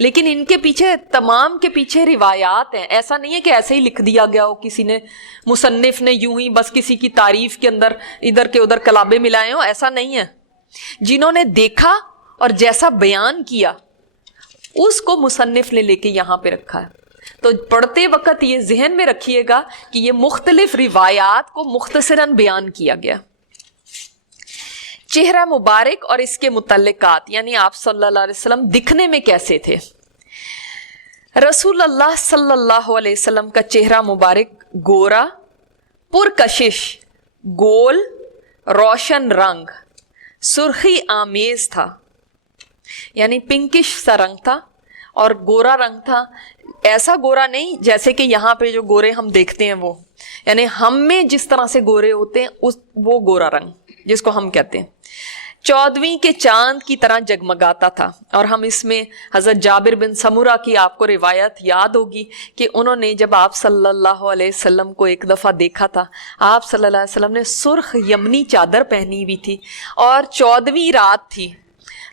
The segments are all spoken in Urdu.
لیکن ان کے پیچھے تمام کے پیچھے روایات ہیں. ایسا نہیں ہے کہ ایسے ہی لکھ دیا گیا ہو کسی نے, مصنف نے یوں ہی بس کسی کی تعریف کے اندر ادھر کے ادھر کلابے ملائے ہوں, ایسا نہیں ہے. جنہوں نے دیکھا اور جیسا بیان کیا اس کو مصنف نے لے کے یہاں پہ رکھا ہے. تو پڑھتے وقت یہ ذہن میں رکھیے گا کہ یہ مختلف روایات کو مختصراً بیان کیا گیا. چہرہ مبارک اور اس کے متعلقات, یعنی آپ صلی اللہ علیہ وسلم دکھنے میں کیسے تھے. رسول اللہ صلی اللہ علیہ وسلم کا چہرہ مبارک گورا, پرکشش, گول, روشن رنگ, سرخی آمیز تھا, یعنی پنکش سا رنگ تھا اور گورا رنگ تھا. ایسا گورا نہیں جیسے کہ یہاں پہ جو گورے ہم دیکھتے ہیں وہ, یعنی ہم میں جس طرح سے گورے ہوتے ہیں وہ گورا رنگ جس کو ہم کہتے ہیں. 14ویں کے چاند کی طرح جگمگاتا تھا. اور ہم اس میں حضرت جابر بن سمورہ کی آپ کو روایت یاد ہوگی کہ انہوں نے جب آپ صلی اللہ علیہ وسلم کو ایک دفعہ دیکھا تھا, آپ صلی اللہ علیہ وسلم نے سرخ یمنی چادر پہنی ہوئی تھی اور 14ویں رات تھی.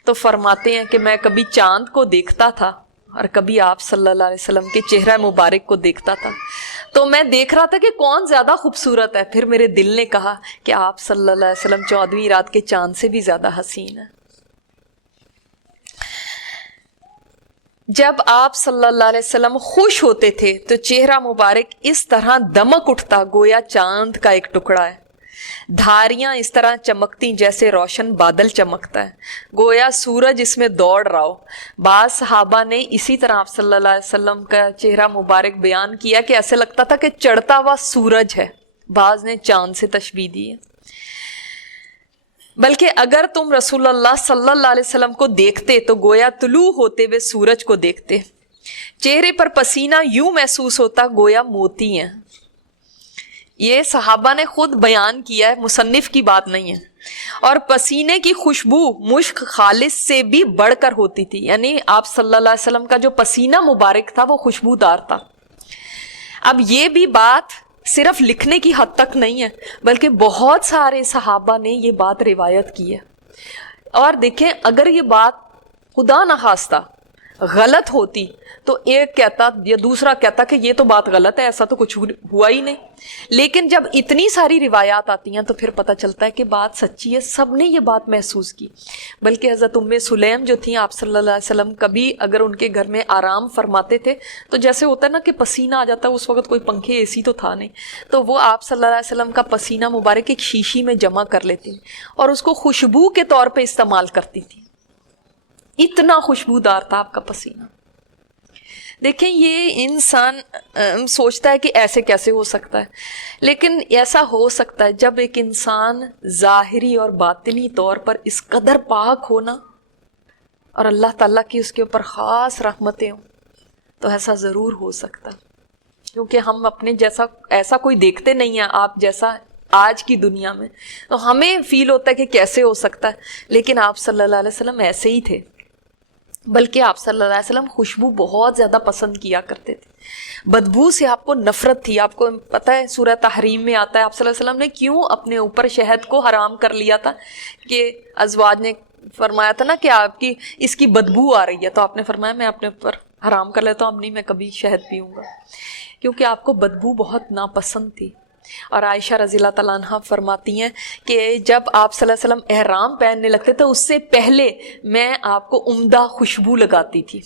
تو فرماتے ہیں کہ میں کبھی چاند کو دیکھتا تھا اور کبھی آپ صلی اللہ علیہ وسلم کے چہرہ مبارک کو دیکھتا تھا. تو میں دیکھ رہا تھا کہ کون زیادہ خوبصورت ہے. پھر میرے دل نے کہا کہ آپ صلی اللہ علیہ وسلم 14ویں رات کے چاند سے بھی زیادہ حسین ہے. جب آپ صلی اللہ علیہ وسلم خوش ہوتے تھے تو چہرہ مبارک اس طرح دمک اٹھتا گویا چاند کا ایک ٹکڑا ہے. دھاریاں اس طرح چمکتی جیسے روشن بادل چمکتا ہے, گویا سورج اس میں دوڑ رہا ہو. بعض صحابہ نے اسی طرح آپ صلی اللہ علیہ وسلم کا چہرہ مبارک بیان کیا کہ ایسے لگتا تھا کہ چڑھتا ہوا سورج ہے. بعض نے چاند سے تشبیہ دی ہے. بلکہ اگر تم رسول اللہ صلی اللہ علیہ وسلم کو دیکھتے تو گویا طلوع ہوتے ہوئے سورج کو دیکھتے. چہرے پر پسینہ یوں محسوس ہوتا گویا موتی ہیں. یہ صحابہ نے خود بیان کیا ہے, مصنف کی بات نہیں ہے. اور پسینے کی خوشبو مشک خالص سے بھی بڑھ کر ہوتی تھی, یعنی آپ صلی اللہ علیہ وسلم کا جو پسینہ مبارک تھا وہ خوشبودار تھا. اب یہ بھی بات صرف لکھنے کی حد تک نہیں ہے بلکہ بہت سارے صحابہ نے یہ بات روایت کی ہے. اور دیکھیں اگر یہ بات خدا نخواستہ غلط ہوتی تو ایک کہتا یا دوسرا کہتا کہ یہ تو بات غلط ہے, ایسا تو کچھ ہوا ہی نہیں. لیکن جب اتنی ساری روایات آتی ہیں تو پھر پتہ چلتا ہے کہ بات سچی ہے, سب نے یہ بات محسوس کی. بلکہ حضرت ام سلیم جو تھیں آپ صلی اللہ علیہ وسلم کبھی اگر ان کے گھر میں آرام فرماتے تھے تو جیسے ہوتا ہے نا کہ پسینہ آ جاتا ہے, اس وقت کوئی پنکھے اے سی تو تھا نہیں, تو وہ آپ صلی اللہ علیہ وسلم کا پسینہ مبارک ایک شیشی میں جمع کر لیتی اور اس کو خوشبو کے طور پہ استعمال کرتی تھی. اتنا خوشبودار تھا آپ کا پسینہ. دیکھیں یہ انسان سوچتا ہے کہ ایسے کیسے ہو سکتا ہے, لیکن ایسا ہو سکتا ہے جب ایک انسان ظاہری اور باطنی طور پر اس قدر پاک ہونا اور اللہ تعالیٰ کی اس کے اوپر خاص رحمتیں ہوں تو ایسا ضرور ہو سکتا ہے. کیونکہ ہم اپنے جیسا ایسا کوئی دیکھتے نہیں ہیں آپ جیسا آج کی دنیا میں, تو ہمیں فیل ہوتا ہے کہ کیسے ہو سکتا ہے, لیکن آپ صلی اللہ علیہ وسلم ایسے ہی تھے. بلکہ آپ صلی اللہ علیہ وسلم خوشبو بہت زیادہ پسند کیا کرتے تھے. بدبو سے آپ کو نفرت تھی. آپ کو پتہ ہے سورہ تحریم میں آتا ہے آپ صلی اللہ علیہ وسلم نے کیوں اپنے اوپر شہد کو حرام کر لیا تھا, کہ ازواج نے فرمایا تھا نا کہ آپ کی اس کی بدبو آ رہی ہے, تو آپ نے فرمایا میں اپنے اوپر حرام کر لیتا ہوں, اب نہیں میں کبھی شہد پیوں گا, کیونکہ آپ کو بدبو بہت ناپسند تھی. اور عائشہ رضی اللہ تعالیٰ عنہ فرماتی ہیں کہ جب آپ صلی اللہ علیہ وسلم احرام پہننے لگتے تو اس سے پہلے میں آپ کو عمدہ خوشبو لگاتی تھی.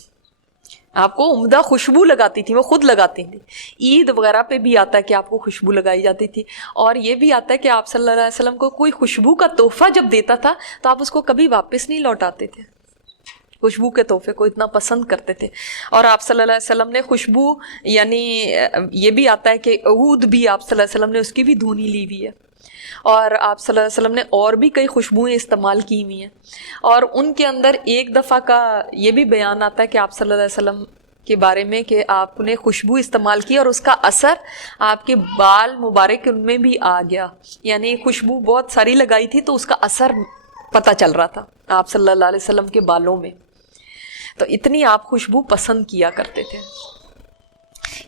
آپ کو عمدہ خوشبو لگاتی تھی, وہ خود لگاتی تھی. عید وغیرہ پہ بھی آتا ہے کہ آپ کو خوشبو لگائی جاتی تھی. اور یہ بھی آتا ہے کہ آپ صلی اللہ علیہ وسلم کو کوئی خوشبو کا تحفہ جب دیتا تھا تو آپ اس کو کبھی واپس نہیں لوٹاتے تھے. خوشبو کے تحفے کو اتنا پسند کرتے تھے. اور آپ صلی اللہ علیہ وسلم نے خوشبو, یعنی یہ بھی آتا ہے کہ عود بھی آپ صلی اللہ علیہ وسلم نے اس کی بھی دھونی لی ہوئی ہے. اور آپ صلی اللہ علیہ وسلم نے اور بھی کئی خوشبوئیں استعمال کی ہوئی ہیں. اور ان کے اندر ایک دفعہ کا یہ بھی بیان آتا ہے کہ آپ صلی اللہ علیہ وسلم کے بارے میں کہ آپ نے خوشبو استعمال کی اور اس کا اثر آپ کے بال مبارک ان میں بھی آ گیا. یعنی خوشبو بہت ساری لگائی تھی تو اس کا اثر پتہ چل رہا تھا آپ صلی اللہ علیہ وسلم کے بالوں میں. تو اتنی آپ خوشبو پسند کیا کرتے تھے.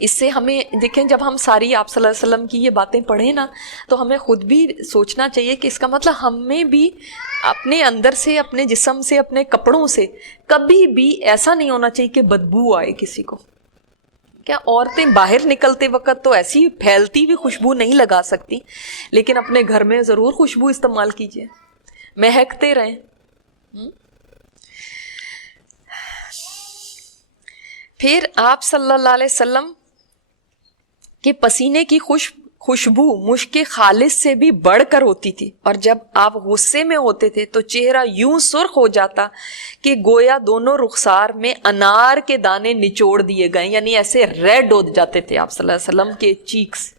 اس سے ہمیں دیکھیں جب ہم ساری آپ صلی اللہ علیہ وسلم کی یہ باتیں پڑھیں نا تو ہمیں خود بھی سوچنا چاہیے کہ اس کا مطلب ہمیں بھی اپنے اندر سے, اپنے جسم سے, اپنے کپڑوں سے کبھی بھی ایسا نہیں ہونا چاہیے کہ بدبو آئے کسی کو. کیا عورتیں باہر نکلتے وقت تو ایسی پھیلتی ہوئی خوشبو نہیں لگا سکتی, لیکن اپنے گھر میں ضرور خوشبو استعمال کیجیے, مہکتے رہیں. پھر آپ صلی اللہ علیہ وسلم کے پسینے کی خوشبو مشک خالص سے بھی بڑھ کر ہوتی تھی, اور جب آپ غصے میں ہوتے تھے تو چہرہ یوں سرخ ہو جاتا کہ گویا دونوں رخسار میں انار کے دانے نچوڑ دیے گئے, یعنی ایسے ریڈ ہو جاتے تھے آپ صلی اللہ علیہ وسلم کے چیکس.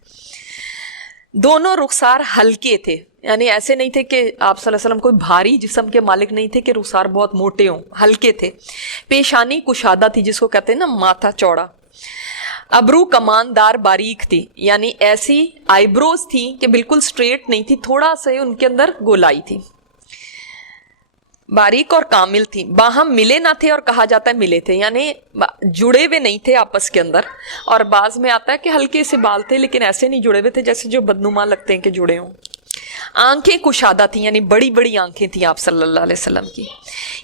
دونوں رخسار ہلکے تھے, یعنی ایسے نہیں تھے کہ آپ صلی اللہ علیہ وسلم کوئی بھاری جسم کے مالک نہیں تھے کہ رخسار بہت موٹے ہوں, ہلکے تھے. پیشانی کشادہ تھی, جس کو کہتے ہیں نا ماتھا چوڑا. ابرو کماندار باریک تھی, یعنی ایسی آئی بروز تھی کہ بالکل سٹریٹ نہیں تھی, تھوڑا سا ان کے اندر گولائی تھی, باریک اور کامل تھی. باہم ملے نہ تھے, اور کہا جاتا ہے ملے تھے, یعنی جڑے ہوئے نہیں تھے آپس کے اندر. اور بعض میں آتا ہے کہ ہلکے سے بال تھے لیکن ایسے نہیں جڑے ہوئے تھے جیسے جو بدنما لگتے ہیں کہ جڑے ہوں. آنکھیں کشادہ تھیں, یعنی بڑی بڑی آنکھیں تھیں آپ صلی اللہ علیہ وسلم کی.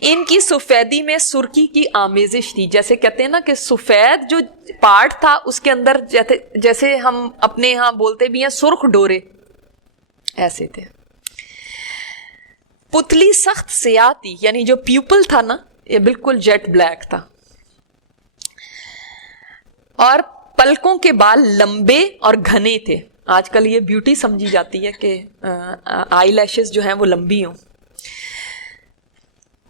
ان کی سفیدی میں سرخی کی آمیزش تھی, جیسے کہتے ہیں نا کہ سفید جو پارٹ تھا اس کے اندر جیسے ہم اپنے ہاں بولتے بھی ہیں سرخ ڈورے, ایسے تھے. پتلی سخت سیاہ تھی, یعنی جو پیپل تھا نا یہ بالکل جیٹ بلیک تھا. اور پلکوں کے بال لمبے اور گھنے تھے. آج کل یہ بیوٹی سمجھی جاتی ہے کہ آئی لیشز جو ہیں وہ لمبی ہوں.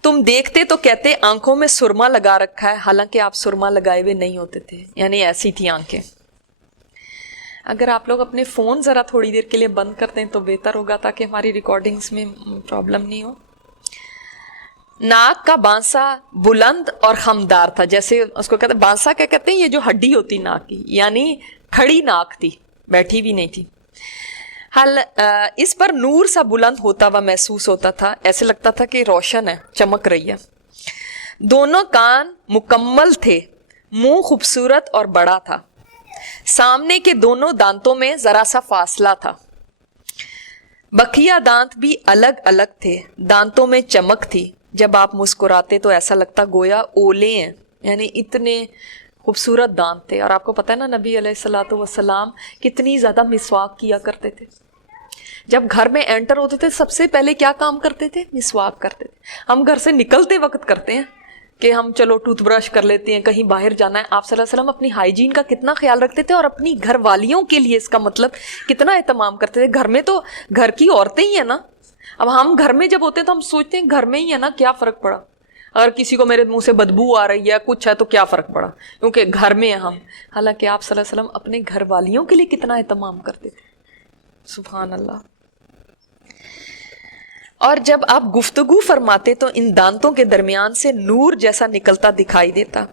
تم دیکھتے تو کہتے آنکھوں میں سرما لگا رکھا ہے, حالانکہ آپ سرما لگائے ہوئے نہیں ہوتے تھے, یعنی ایسی تھی آنکھیں. اگر آپ لوگ اپنے فون ذرا تھوڑی دیر کے لیے بند کر دیں تو بہتر ہوگا تاکہ ہماری ریکارڈنگز میں پرابلم نہیں ہو. ناک کا بانسا بلند اور خمدار تھا, جیسے اس کو کہتے ہیں بانسا کیا کہتے ہیں, یہ جو ہڈی ہوتی ناک کی, یعنی کھڑی ناک تھی, بیٹھی بھی نہیں تھی. اس پر نور سا بلند ہوتا ہوا محسوس ہوتا تھا, ایسے لگتا تھا کہ روشن ہے, چمک رہی ہے. دونوں کان مکمل تھے, منہ خوبصورت اور بڑا تھا. سامنے کے دونوں دانتوں میں ذرا سا فاصلہ تھا. بقیہ دانت بھی الگ الگ تھے, دانتوں میں چمک تھی. جب آپ مسکراتے تو ایسا لگتا گویا اولے ہیں, یعنی اتنے خوبصورت دانت تھے. اور آپ کو پتہ ہے نا نبی علیہ الصلوۃ والسلام کتنی زیادہ مسواک کیا کرتے تھے. جب گھر میں انٹر ہوتے تھے سب سے پہلے کیا کام کرتے تھے, مسواک کرتے تھے. ہم گھر سے نکلتے وقت کرتے ہیں کہ ہم چلو ٹوتھ برش کر لیتے ہیں, کہیں باہر جانا ہے. آپ صلی اللہ علیہ وسلم اپنی ہائیجین کا کتنا خیال رکھتے تھے, اور اپنی گھر والیوں کے لیے اس کا مطلب کتنا اہتمام کرتے تھے. گھر میں تو گھر کی عورتیں ہی ہیں نا. اب ہم گھر میں جب ہوتے ہیں تو ہم سوچتے ہیں گھر میں ہی ہے نا, کیا فرق پڑا, اگر کسی کو میرے منہ سے بدبو آ رہی ہے کچھ ہے تو کیا فرق پڑا, کیونکہ گھر میں ہیں ہم. حالانکہ آپ صلی اللہ علیہ وسلم اپنے گھر والیوں کے لیے کتنا اہتمام کرتے تھے. سبحان اللہ. اور جب آپ گفتگو فرماتے تو ان دانتوں کے درمیان سے نور جیسا نکلتا دکھائی دیتا.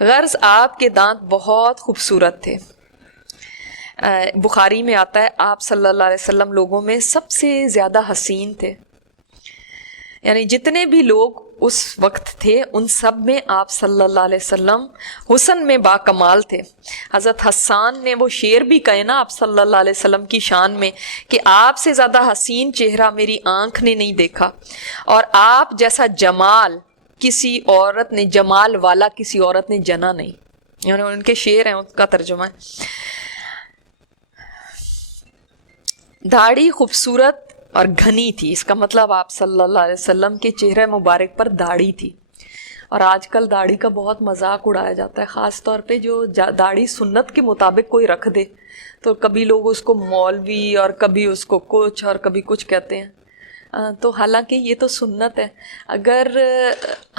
غرض آپ کے دانت بہت خوبصورت تھے. بخاری میں آتا ہے آپ صلی اللہ علیہ وسلم لوگوں میں سب سے زیادہ حسین تھے, یعنی جتنے بھی لوگ اس وقت تھے ان سب میں آپ صلی اللہ علیہ وسلم حسن میں با کمال تھے. حضرت حسان نے وہ شعر بھی کہے نا آپ صلی اللہ علیہ وسلم کی شان میں کہ آپ سے زیادہ حسین چہرہ میری آنکھ نے نہیں دیکھا, اور آپ جیسا جمال کسی عورت نے, جمال والا کسی عورت نے جنا نہیں. یعنی ان کے شعر ہیں, اس کا ترجمہ ہے. داڑھی خوبصورت اور گھنی تھی, اس کا مطلب آپ صلی اللہ علیہ وسلم کے چہرے مبارک پر داڑھی تھی. اور آج کل داڑھی کا بہت مذاق اڑایا جاتا ہے, خاص طور پہ جو داڑھی سنت کے مطابق کوئی رکھ دے تو کبھی لوگ اس کو مولوی اور کبھی اس کو کچھ اور کبھی کچھ کہتے ہیں. تو حالانکہ یہ تو سنت ہے. اگر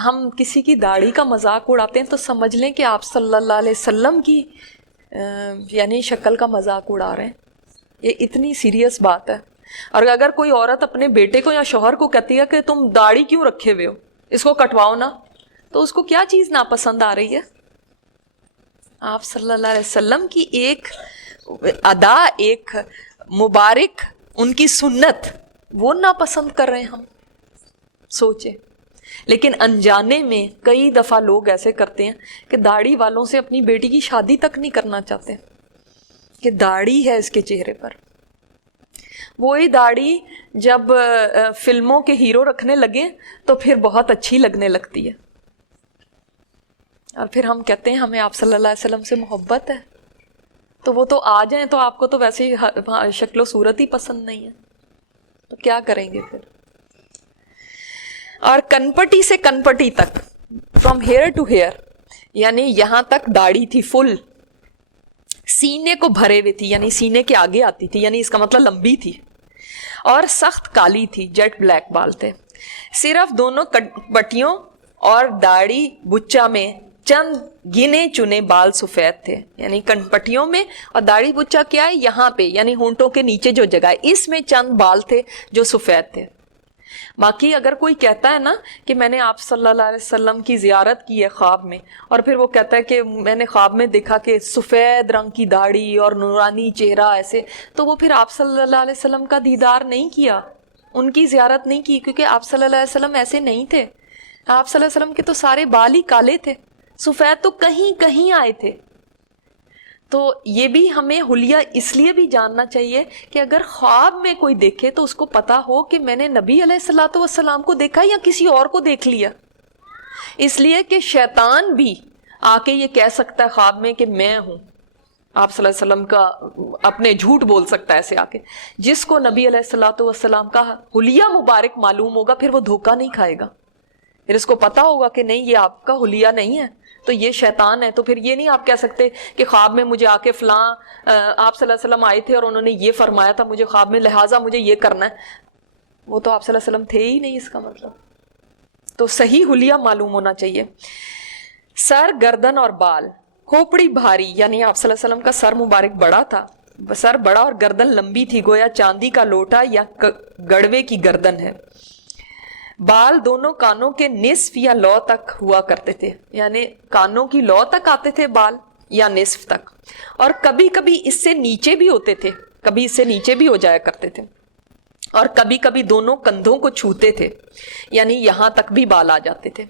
ہم کسی کی داڑھی کا مذاق اڑاتے ہیں تو سمجھ لیں کہ آپ صلی اللہ علیہ وسلم کی یعنی شکل کا مذاق اڑا رہے ہیں. یہ اتنی سیریس بات ہے. اور اگر کوئی عورت اپنے بیٹے کو یا شوہر کو کہتی ہے کہ تم داڑھی کیوں رکھے ہوئے ہو, اس کو کٹواؤ نا, تو اس کو کیا چیز ناپسند آ رہی ہے؟ آپ صلی اللہ علیہ وسلم کی ایک ادا, ایک مبارک ان کی سنت, وہ ناپسند کر رہے ہیں ہم. سوچیں. لیکن انجانے میں کئی دفعہ لوگ ایسے کرتے ہیں کہ داڑھی والوں سے اپنی بیٹی کی شادی تک نہیں کرنا چاہتے کہ داڑھی ہے اس کے چہرے پر. وہی داڑھی جب فلموں کے ہیرو رکھنے لگے تو پھر بہت اچھی لگنے لگتی ہے, اور پھر ہم کہتے ہیں ہمیں آپ صلی اللہ علیہ وسلم سے محبت ہے, تو وہ تو آ جائیں تو آپ کو تو ویسے ہی شکل و صورت ہی پسند نہیں ہے, تو کیا کریں گے پھر. اور کنپٹی سے کنپٹی تک, فرام ہیئر ٹو ہیئر, یعنی یہاں تک داڑھی تھی فل, سینے کو بھرے ہوئے تھی, یعنی سینے کے آگے آتی تھی, یعنی اس کا مطلب لمبی تھی, اور سخت کالی تھی, جیٹ بلیک بال تھے. صرف دونوں پٹیوں اور داڑھی بچا میں چند گنے چنے بال سفید تھے, یعنی کنپٹیوں میں اور داڑھی بچا کیا ہے یہاں پہ, یعنی ہونٹوں کے نیچے جو جگہ ہے اس میں چند بال تھے جو سفید تھے. باقی اگر کوئی کہتا ہے نا کہ میں نے آپ صلی اللہ علیہ وسلم کی زیارت کی ہے خواب میں, اور پھر وہ کہتا ہے کہ میں نے خواب میں دیکھا کہ سفید رنگ کی داڑھی اور نورانی چہرہ ایسے, تو وہ پھر آپ صلی اللہ علیہ وسلم کا دیدار نہیں کیا, ان کی زیارت نہیں کی, کیونکہ آپ صلی اللہ علیہ وسلم ایسے نہیں تھے. آپ صلی اللہ علیہ وسلم کے تو سارے بال ہی کالے تھے, سفید تو کہیں کہیں آئے تھے. تو یہ بھی ہمیں حلیہ اس لیے بھی جاننا چاہیے کہ اگر خواب میں کوئی دیکھے تو اس کو پتا ہو کہ میں نے نبی علیہ الصلوۃ والسلام کو دیکھا یا کسی اور کو دیکھ لیا. اس لیے کہ شیطان بھی آ کے یہ کہہ سکتا ہے خواب میں کہ میں ہوں, آپ صلی اللہ علیہ وسلم کا اپنے جھوٹ بول سکتا ہے ایسے آ کے. جس کو نبی علیہ الصلوۃ والسلام کا حلیہ مبارک معلوم ہوگا پھر وہ دھوکہ نہیں کھائے گا, پھر اس کو پتا ہوگا کہ نہیں یہ آپ کا حلیہ نہیں ہے, تو یہ شیطان ہے. تو پھر یہ نہیں آپ کہہ سکتے کہ خواب میں مجھے آ کے فلاں آپ صلی اللہ علیہ وسلم آئے تھے اور انہوں نے یہ فرمایا تھا مجھے خواب میں, لہٰذا مجھے یہ کرنا ہے. وہ تو آپ صلی اللہ علیہ وسلم تھے ہی نہیں اس کا مطلب. تو صحیح حلیہ معلوم ہونا چاہیے. سر, گردن اور بال, کھوپڑی بھاری, یعنی آپ صلی اللہ علیہ وسلم کا سر مبارک بڑا تھا, سر بڑا اور گردن لمبی تھی, گویا چاندی کا لوٹا یا گڑوے کی گردن ہے. بال دونوں کانوں کے نصف یا لو تک ہوا کرتے تھے, یعنی کانوں کی لو تک آتے تھے بال یا نصف تک, اور کبھی کبھی اس سے نیچے بھی ہوتے تھے, کبھی اس سے نیچے بھی ہو جایا کرتے تھے, اور کبھی کبھی دونوں کندھوں کو چھوتے تھے, یعنی یہاں تک بھی بال آ جاتے تھے.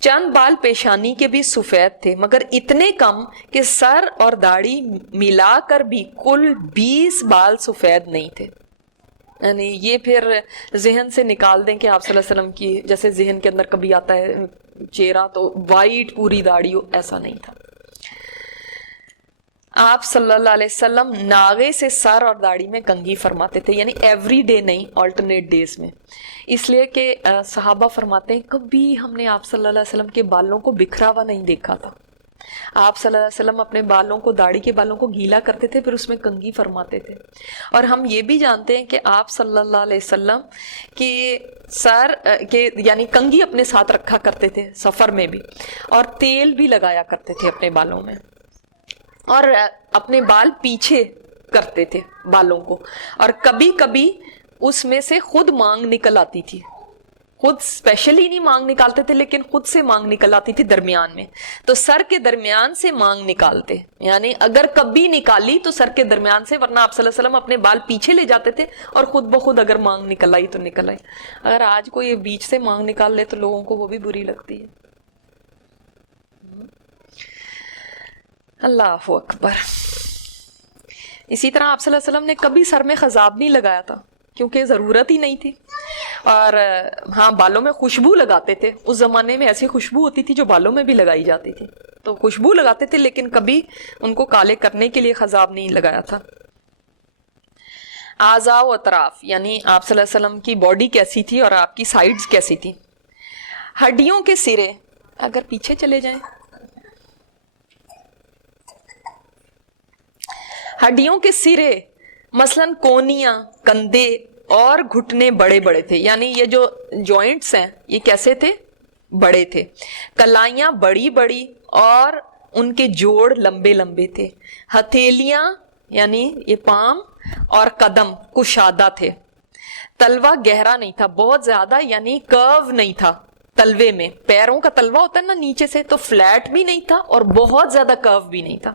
چند بال پیشانی کے بھی سفید تھے, مگر اتنے کم کہ سر اور داڑھی ملا کر بھی کل 20 بال سفید نہیں تھے. یعنی یہ پھر ذہن سے نکال دیں کہ آپ صلی اللہ علیہ وسلم کی, جیسے ذہن کے اندر کبھی آتا ہے چہرہ تو وائٹ پوری داڑھی ہو, ایسا نہیں تھا. آپ صلی اللہ علیہ وسلم ناغے سے سر اور داڑھی میں کنگھی فرماتے تھے, یعنی ایوری ڈے نہیں, آلٹرنیٹ ڈیز میں. اس لیے کہ صحابہ فرماتے ہیں کبھی ہم نے آپ صلی اللہ علیہ وسلم کے بالوں کو بکھرا ہوا نہیں دیکھا تھا. آپ صلی اللہ علیہ وسلم اپنے بالوں کو, داڑھی کے بالوں کو گیلا کرتے تھے, پھر اس میں کنگھی فرماتے تھے. اور ہم یہ بھی جانتے ہیں کہ آپ صلی اللہ علیہ وسلم کے سر کے یعنی کنگھی اپنے ساتھ رکھا کرتے تھے سفر میں بھی, اور تیل بھی لگایا کرتے تھے اپنے بالوں میں, اور اپنے بال پیچھے کرتے تھے بالوں کو, اور کبھی کبھی اس میں سے خود مانگ نکل آتی تھی. خود اسپیشلی نہیں مانگ نکالتے تھے, لیکن خود سے مانگ نکل آتی تھی درمیان میں, تو سر کے درمیان سے مانگ نکالتے, یعنی اگر کبھی نکالی تو سر کے درمیان سے, ورنہ آپ صلی اللہ علیہ وسلم اپنے بال پیچھے لے جاتے تھے اور خود بخود اگر مانگ نکل آئی تو نکل آئی. اگر آج کوئی بیچ سے مانگ نکال لے تو لوگوں کو وہ بھی بری لگتی ہے. اللہ اکبر. اسی طرح آپ صلی اللہ علیہ وسلم نے کبھی سر میں خضاب نہیں لگایا تھا, کیونکہ ضرورت ہی نہیں تھی. اور ہاں, بالوں میں خوشبو لگاتے تھے, اس زمانے میں ایسی خوشبو ہوتی تھی جو بالوں میں بھی لگائی جاتی تھی, تو خوشبو لگاتے تھے, لیکن کبھی ان کو کالے کرنے کے لیے خضاب نہیں لگایا تھا. اعضاء و اطراف, یعنی آپ صلی اللہ علیہ وسلم کی باڈی کیسی تھی اور آپ کی سائیڈز کیسی تھی. ہڈیوں کے سرے, اگر پیچھے چلے جائیں, ہڈیوں کے سرے مثلاً کونیاں, کندھے اور گھٹنے بڑے بڑے تھے, یعنی یہ جو جوائنٹس ہیں یہ کیسے تھے, بڑے تھے. کلائیاں بڑی بڑی اور ان کے جوڑ لمبے لمبے تھے. ہتھیلیاں یعنی یہ پام اور قدم کشادہ تھے. تلوا گہرا نہیں تھا بہت زیادہ, یعنی کرو نہیں تھا تلوے میں, پیروں کا تلوا ہوتا ہے نا نیچے سے, تو فلیٹ بھی نہیں تھا اور بہت زیادہ کرو بھی نہیں تھا.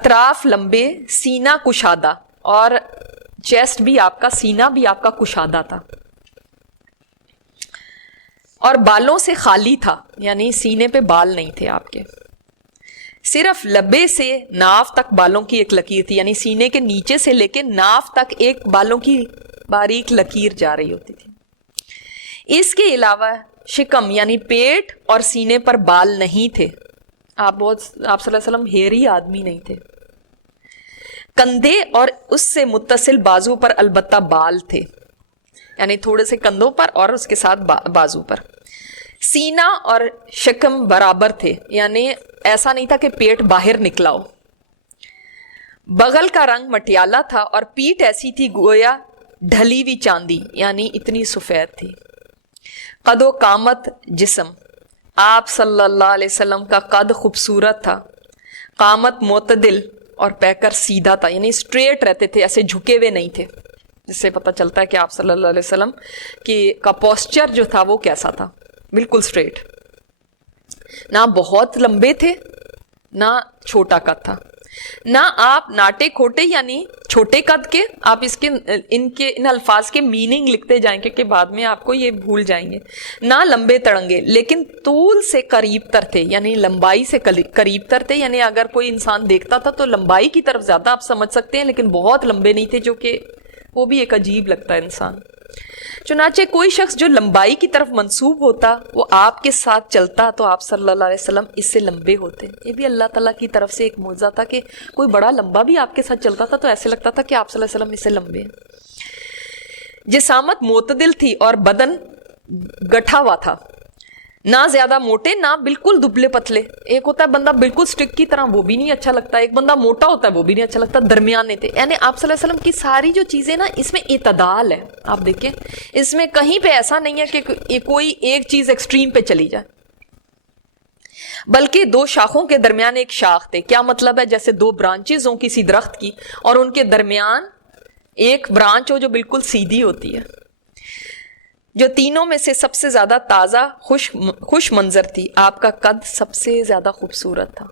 اطراف لمبے، سینہ کشادہ، اور چیسٹ بھی آپ کا، سینہ بھی آپ کا کشادہ تھا، اور بالوں سے خالی تھا، یعنی سینے پہ بال نہیں تھے آپ کے، صرف لبے سے ناف تک بالوں کی ایک لکیر تھی، یعنی سینے کے نیچے سے لے کے ناف تک ایک بالوں کی باریک لکیر جا رہی ہوتی تھی۔ اس کے علاوہ شکم یعنی پیٹ اور سینے پر بال نہیں تھے، آپ صلی اللہ علیہ وسلم ہیری آدمی نہیں تھے۔ کندھے اور اس سے متصل بازو پر البتہ بال تھے، یعنی تھوڑے سے کندھوں پر اور اس کے ساتھ بازو پر۔ سینہ اور شکم برابر تھے، یعنی ایسا نہیں تھا کہ پیٹ باہر نکلا ہو۔ بغل کا رنگ مٹیالہ تھا اور پیٹھ ایسی تھی گویا ڈھلی ہوئی چاندی، یعنی اتنی سفید تھی۔ قد و قامت جسم، آپ صلی اللہ علیہ وسلم کا قد خوبصورت تھا، قامت معتدل اور پیکر سیدھا تھا، یعنی اسٹریٹ رہتے تھے، ایسے جھکے ہوئے نہیں تھے، جس سے پتہ چلتا ہے کہ آپ صلی اللہ علیہ وسلم کا پوسچر جو تھا وہ کیسا تھا، بالکل اسٹریٹ، نہ بہت لمبے تھے نہ چھوٹا قد تھا، نہ آپ ناٹے کھوٹے یعنی چھوٹے قد کے، آپ ان الفاظ کے میننگ لکھتے جائیں کیونکہ بعد میں آپ کو یہ بھول جائیں گے، نہ لمبے تڑنگے، لیکن طول سے قریب تر تھے، یعنی لمبائی سے قریب تر تھے، یعنی اگر کوئی انسان دیکھتا تھا تو لمبائی کی طرف زیادہ آپ سمجھ سکتے ہیں، لیکن بہت لمبے نہیں تھے، جو کہ وہ بھی ایک عجیب لگتا ہے انسان۔ چنانچہ کوئی شخص جو لمبائی کی طرف منسوب ہوتا وہ آپ کے ساتھ چلتا تو آپ صلی اللہ علیہ وسلم اس سے لمبے ہوتے۔ یہ بھی اللہ تعالیٰ کی طرف سے ایک معجزہ تھا کہ کوئی بڑا لمبا بھی آپ کے ساتھ چلتا تھا تو ایسے لگتا تھا کہ آپ صلی اللہ علیہ وسلم اس سے لمبے ہیں۔ جسامت معتدل تھی اور بدن گٹھا ہوا تھا، نہ زیادہ موٹے نہ بالکل دبلے پتلے، ایک ہوتا ہے بندہ بالکل سٹک کی طرح، وہ بھی نہیں اچھا لگتا، ایک بندہ موٹا ہوتا ہے وہ بھی نہیں اچھا لگتا، درمیانے تھے، یعنی آپ صلی اللہ علیہ وسلم کی ساری جو چیزیں نا اس میں اعتدال ہے، آپ دیکھیں اس میں کہیں پہ ایسا نہیں ہے کہ کوئی ایک چیز ایکسٹریم پہ چلی جائے، بلکہ دو شاخوں کے درمیان ایک شاخ تھے۔ کیا مطلب ہے؟ جیسے دو برانچز ہوں کسی درخت کی اور ان کے درمیان ایک برانچ ہو جو بالکل سیدھی ہوتی ہے، جو تینوں میں سے سب سے زیادہ تازہ خوش منظر تھی۔ آپ کا قد سب سے زیادہ خوبصورت تھا۔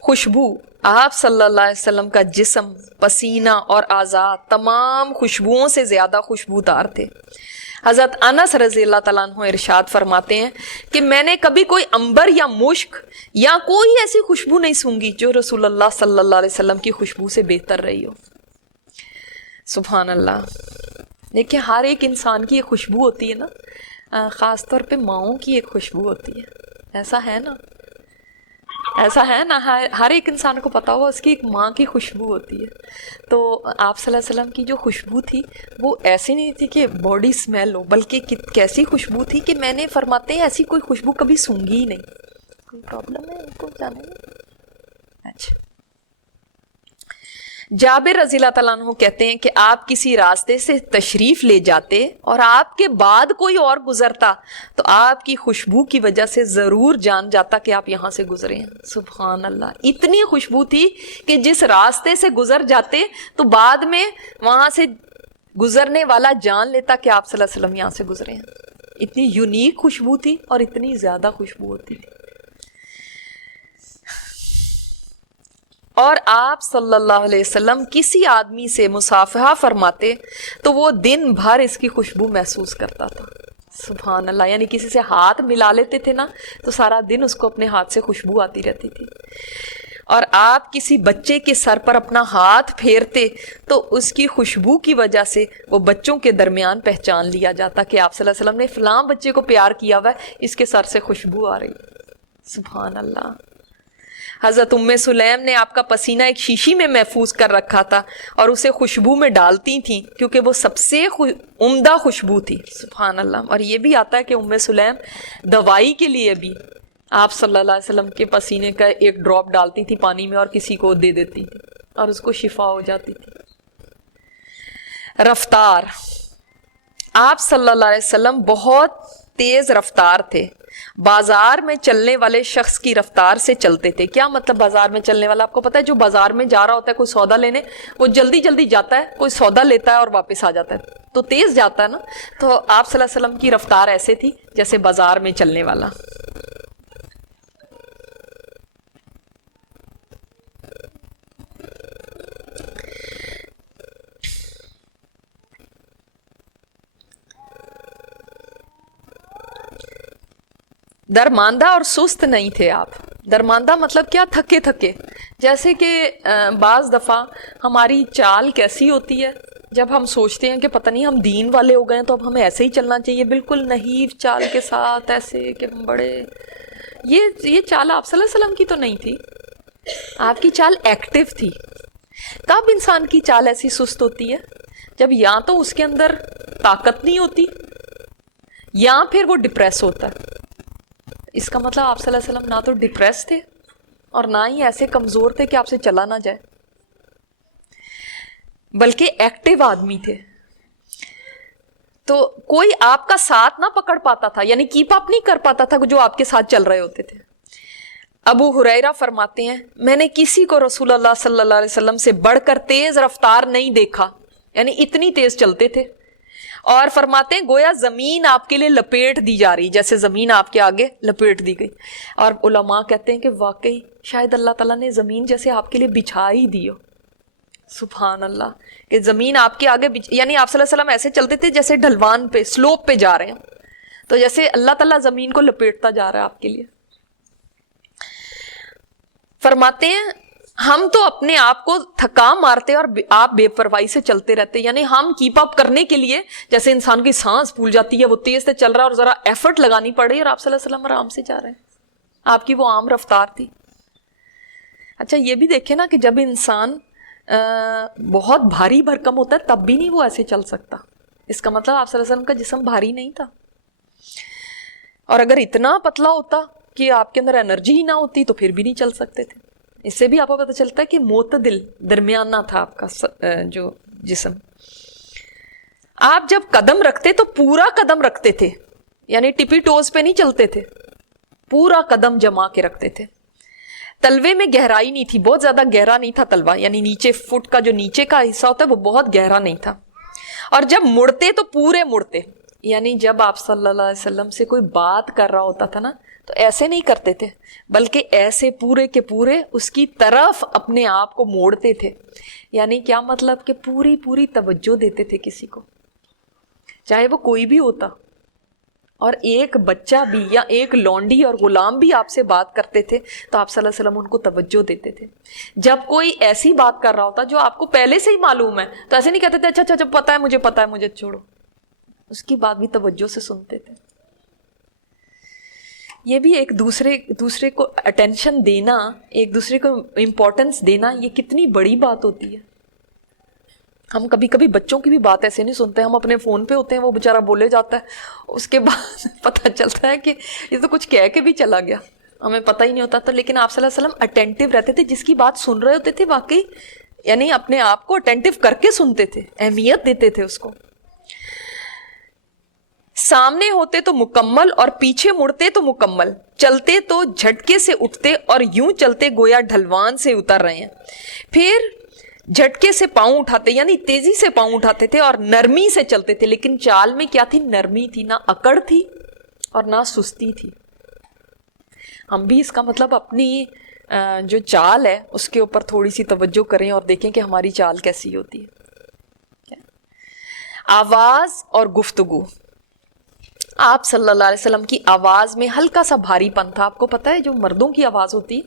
خوشبو، آپ صلی اللہ علیہ وسلم کا جسم، پسینہ اور اعضاء تمام خوشبوؤں سے زیادہ خوشبودار تھے۔ حضرت انس رضی اللہ تعالیٰ عنہ ارشاد فرماتے ہیں کہ میں نے کبھی کوئی عنبر یا مشک یا کوئی ایسی خوشبو نہیں سونگھی جو رسول اللہ صلی اللہ علیہ وسلم کی خوشبو سے بہتر رہی ہو۔ سبحان اللہ۔ دیکھیں ہر ایک انسان کی ایک خوشبو ہوتی ہے نا، خاص طور پہ ماؤں کی ایک خوشبو ہوتی ہے، ایسا ہے نا، ہر ایک انسان کو پتا ہوا اس کی ایک ماں کی خوشبو ہوتی ہے۔ تو آپ صلی اللہ علیہ وسلم کی جو خوشبو تھی وہ ایسی نہیں تھی کہ باڈی اسمیل ہو، بلکہ کیسی خوشبو تھی کہ میں نے فرماتے ہیں ایسی کوئی خوشبو کبھی سونگھی ہی نہیں۔ کوئی پرابلم ہے ان کو جانے میں؟ اچھا، جابر رضی اللہ تعالیٰ عنہ کہتے ہیں کہ آپ کسی راستے سے تشریف لے جاتے اور آپ کے بعد کوئی اور گزرتا تو آپ کی خوشبو کی وجہ سے ضرور جان جاتا کہ آپ یہاں سے گزرے ہیں۔ سبحان اللہ، اتنی خوشبو تھی کہ جس راستے سے گزر جاتے تو بعد میں وہاں سے گزرنے والا جان لیتا کہ آپ صلی اللہ علیہ وسلم یہاں سے گزرے ہیں۔ اتنی یونیک خوشبو تھی اور اتنی زیادہ خوشبو ہوتی تھی۔ اور آپ صلی اللہ علیہ وسلم کسی آدمی سے مصافحہ فرماتے تو وہ دن بھر اس کی خوشبو محسوس کرتا تھا۔ سبحان اللہ، یعنی کسی سے ہاتھ ملا لیتے تھے نا تو سارا دن اس کو اپنے ہاتھ سے خوشبو آتی رہتی تھی۔ اور آپ کسی بچے کے سر پر اپنا ہاتھ پھیرتے تو اس کی خوشبو کی وجہ سے وہ بچوں کے درمیان پہچان لیا جاتا کہ آپ صلی اللہ علیہ وسلم نے فلاں بچے کو پیار کیا ہوا ہے، اس کے سر سے خوشبو آ رہی۔ سبحان اللہ۔ حضرت سلیم نے آپ کا پسینہ ایک شیشی میں محفوظ کر رکھا تھا اور اسے خوشبو میں ڈالتی تھیں کیونکہ وہ سب سے عمدہ خوشبو تھی۔ سبحان اللہ۔ اور یہ بھی آتا ہے کہ سلیم دوائی کے لیے بھی آپ صلی اللہ علیہ وسلم کے پسینے کا ایک ڈراپ ڈالتی تھی پانی میں اور کسی کو دے دیتی تھی اور اس کو شفا ہو جاتی تھی۔ رفتار، آپ صلی اللہ علیہ وسلم بہت تیز رفتار تھے، بازار میں چلنے والے شخص کی رفتار سے چلتے تھے۔ کیا مطلب بازار میں چلنے والا؟ آپ کو پتا ہے جو بازار میں جا رہا ہوتا ہے کوئی سودا لینے، وہ جلدی جلدی جاتا ہے، کوئی سودا لیتا ہے اور واپس آ جاتا ہے تو تیز جاتا ہے نا۔ تو آپ صلی اللہ علیہ وسلم کی رفتار ایسے تھی جیسے بازار میں چلنے والا۔ درماندہ اور سست نہیں تھے آپ. درماندہ مطلب کیا؟ تھکے تھکے. جیسے کہ بعض دفعہ ہماری چال کیسی ہوتی ہے جب ہم سوچتے ہیں کہ پتہ نہیں ہم دین والے ہو گئے ہیں تو اب ہمیں ایسے ہی چلنا چاہیے، بالکل نحیف چال کے ساتھ، ایسے کہ ہم بڑے. یہ چال آپ صلی اللہ علیہ وسلم کی تو نہیں تھی. آپ کی چال ایکٹیو تھی. کب انسان کی چال ایسی سست ہوتی ہے؟ جب یا تو اس کے اندر طاقت نہیں ہوتی یا پھر وہ ڈپریس ہوتا ہے. اس کا مطلب آپ صلی اللہ علیہ وسلم نہ تو ڈپریس تھے اور نہ ہی ایسے کمزور تھے کہ آپ سے چلا نہ جائے، بلکہ ایکٹیو آدمی تھے. تو کوئی آپ کا ساتھ نہ پکڑ پاتا تھا، یعنی کیپ اپ نہیں کر پاتا تھا جو آپ کے ساتھ چل رہے ہوتے تھے. ابو ہریرہ فرماتے ہیں میں نے کسی کو رسول اللہ صلی اللہ علیہ وسلم سے بڑھ کر تیز رفتار نہیں دیکھا، یعنی اتنی تیز چلتے تھے. اور فرماتے ہیں گویا زمین آپ کے لیے لپیٹ دی جا رہی، جیسے زمین آپ کے آگے لپیٹ دی گئی. اور علماء کہتے ہیں کہ واقعی شاید اللہ تعالیٰ نے زمین جیسے آپ کے لیے بچھا ہی دی ہو. سبحان اللہ، کہ زمین آپ کے آگے یعنی آپ صلی اللہ علیہ وسلم ایسے چلتے تھے جیسے ڈھلوان پہ، سلوپ پہ جا رہے ہیں، تو جیسے اللہ تعالیٰ زمین کو لپیٹتا جا رہا ہے آپ کے لیے. فرماتے ہیں ہم تو اپنے آپ کو تھکا مارتے اور آپ بے پرواہی سے چلتے رہتے، یعنی ہم کیپ اپ کرنے کے لیے جیسے انسان کی سانس پھول جاتی ہے، وہ تیز سے چل رہا ہے اور ذرا ایفرٹ لگانی پڑے، اور آپ صلی اللہ علیہ وسلم آرام سے جا رہے ہیں. آپ کی وہ عام رفتار تھی. اچھا یہ بھی دیکھیں نا کہ جب انسان بہت بھاری بھرکم ہوتا ہے تب بھی نہیں وہ ایسے چل سکتا. اس کا مطلب آپ صلی اللہ علیہ وسلم کا جسم بھاری نہیں تھا. اور اگر اتنا پتلا ہوتا کہ آپ کے اندر انرجی ہی نہ ہوتی تو پھر بھی نہیں چل سکتے تھے. اس سے بھی آپ کو پتہ چلتا ہے کہ معتدل درمیانہ تھا آپ کا جو جسم. آپ جب قدم رکھتے تو پورا قدم رکھتے تھے، یعنی ٹپی ٹوز پہ نہیں چلتے تھے، پورا قدم جما کے رکھتے تھے. تلوے میں گہرائی نہیں تھی، بہت زیادہ گہرا نہیں تھا تلوا، یعنی نیچے فٹ کا جو نیچے کا حصہ ہوتا ہے وہ بہت گہرا نہیں تھا. اور جب مڑتے تو پورے مڑتے، یعنی جب آپ صلی اللہ علیہ وسلم سے کوئی بات کر رہا ہوتا تھا نا تو ایسے نہیں کرتے تھے، بلکہ ایسے پورے کے پورے اس کی طرف اپنے آپ کو موڑتے تھے. یعنی کیا مطلب کہ پوری توجہ دیتے تھے کسی کو، چاہے وہ کوئی بھی ہوتا. اور ایک بچہ بھی یا ایک لونڈی اور غلام بھی آپ سے بات کرتے تھے تو آپ صلی اللہ علیہ وسلم ان کو توجہ دیتے تھے. جب کوئی ایسی بات کر رہا ہوتا جو آپ کو پہلے سے ہی معلوم ہے تو ایسے نہیں کہتے تھے اچھا جب پتہ ہے مجھے چھوڑو، اس کی بات بھی توجہ سے سنتے تھے. یہ بھی ایک دوسرے کو اٹینشن دینا، ایک دوسرے کو امپورٹنس دینا، یہ کتنی بڑی بات ہوتی ہے. ہم کبھی کبھی بچوں کی بھی بات ایسے نہیں سنتے، ہم اپنے فون پہ ہوتے ہیں، وہ بیچارہ بولے جاتا ہے، اس کے بعد پتہ چلتا ہے کہ یہ تو کچھ کہہ کے بھی چلا گیا، ہمیں پتہ ہی نہیں ہوتا. تو لیکن آپ صلی اللہ علیہ وسلم اٹینٹیو رہتے تھے، جس کی بات سن رہے ہوتے تھے واقعی یعنی اپنے آپ کو اٹینٹیو کر کے سنتے تھے، اہمیت دیتے تھے اس کو. سامنے ہوتے تو مکمل اور پیچھے مڑتے تو مکمل، چلتے تو جھٹکے سے اٹھتے اور یوں چلتے گویا ڈھلوان سے اتر رہے ہیں. پھر جھٹکے سے پاؤں اٹھاتے، یعنی تیزی سے پاؤں اٹھاتے تھے اور نرمی سے چلتے تھے. لیکن چال میں کیا تھی؟ نرمی تھی، نہ اکڑ تھی اور نہ سستی تھی. ہم بھی اس کا مطلب اپنی جو چال ہے اس کے اوپر تھوڑی سی توجہ کریں اور دیکھیں کہ ہماری چال کیسی ہوتی ہے. آواز اور گفتگو. آپ صلی اللہ علیہ وسلم کی آواز میں ہلکا سا بھاری پن تھا. آپ کو پتہ ہے جو مردوں کی آواز ہوتی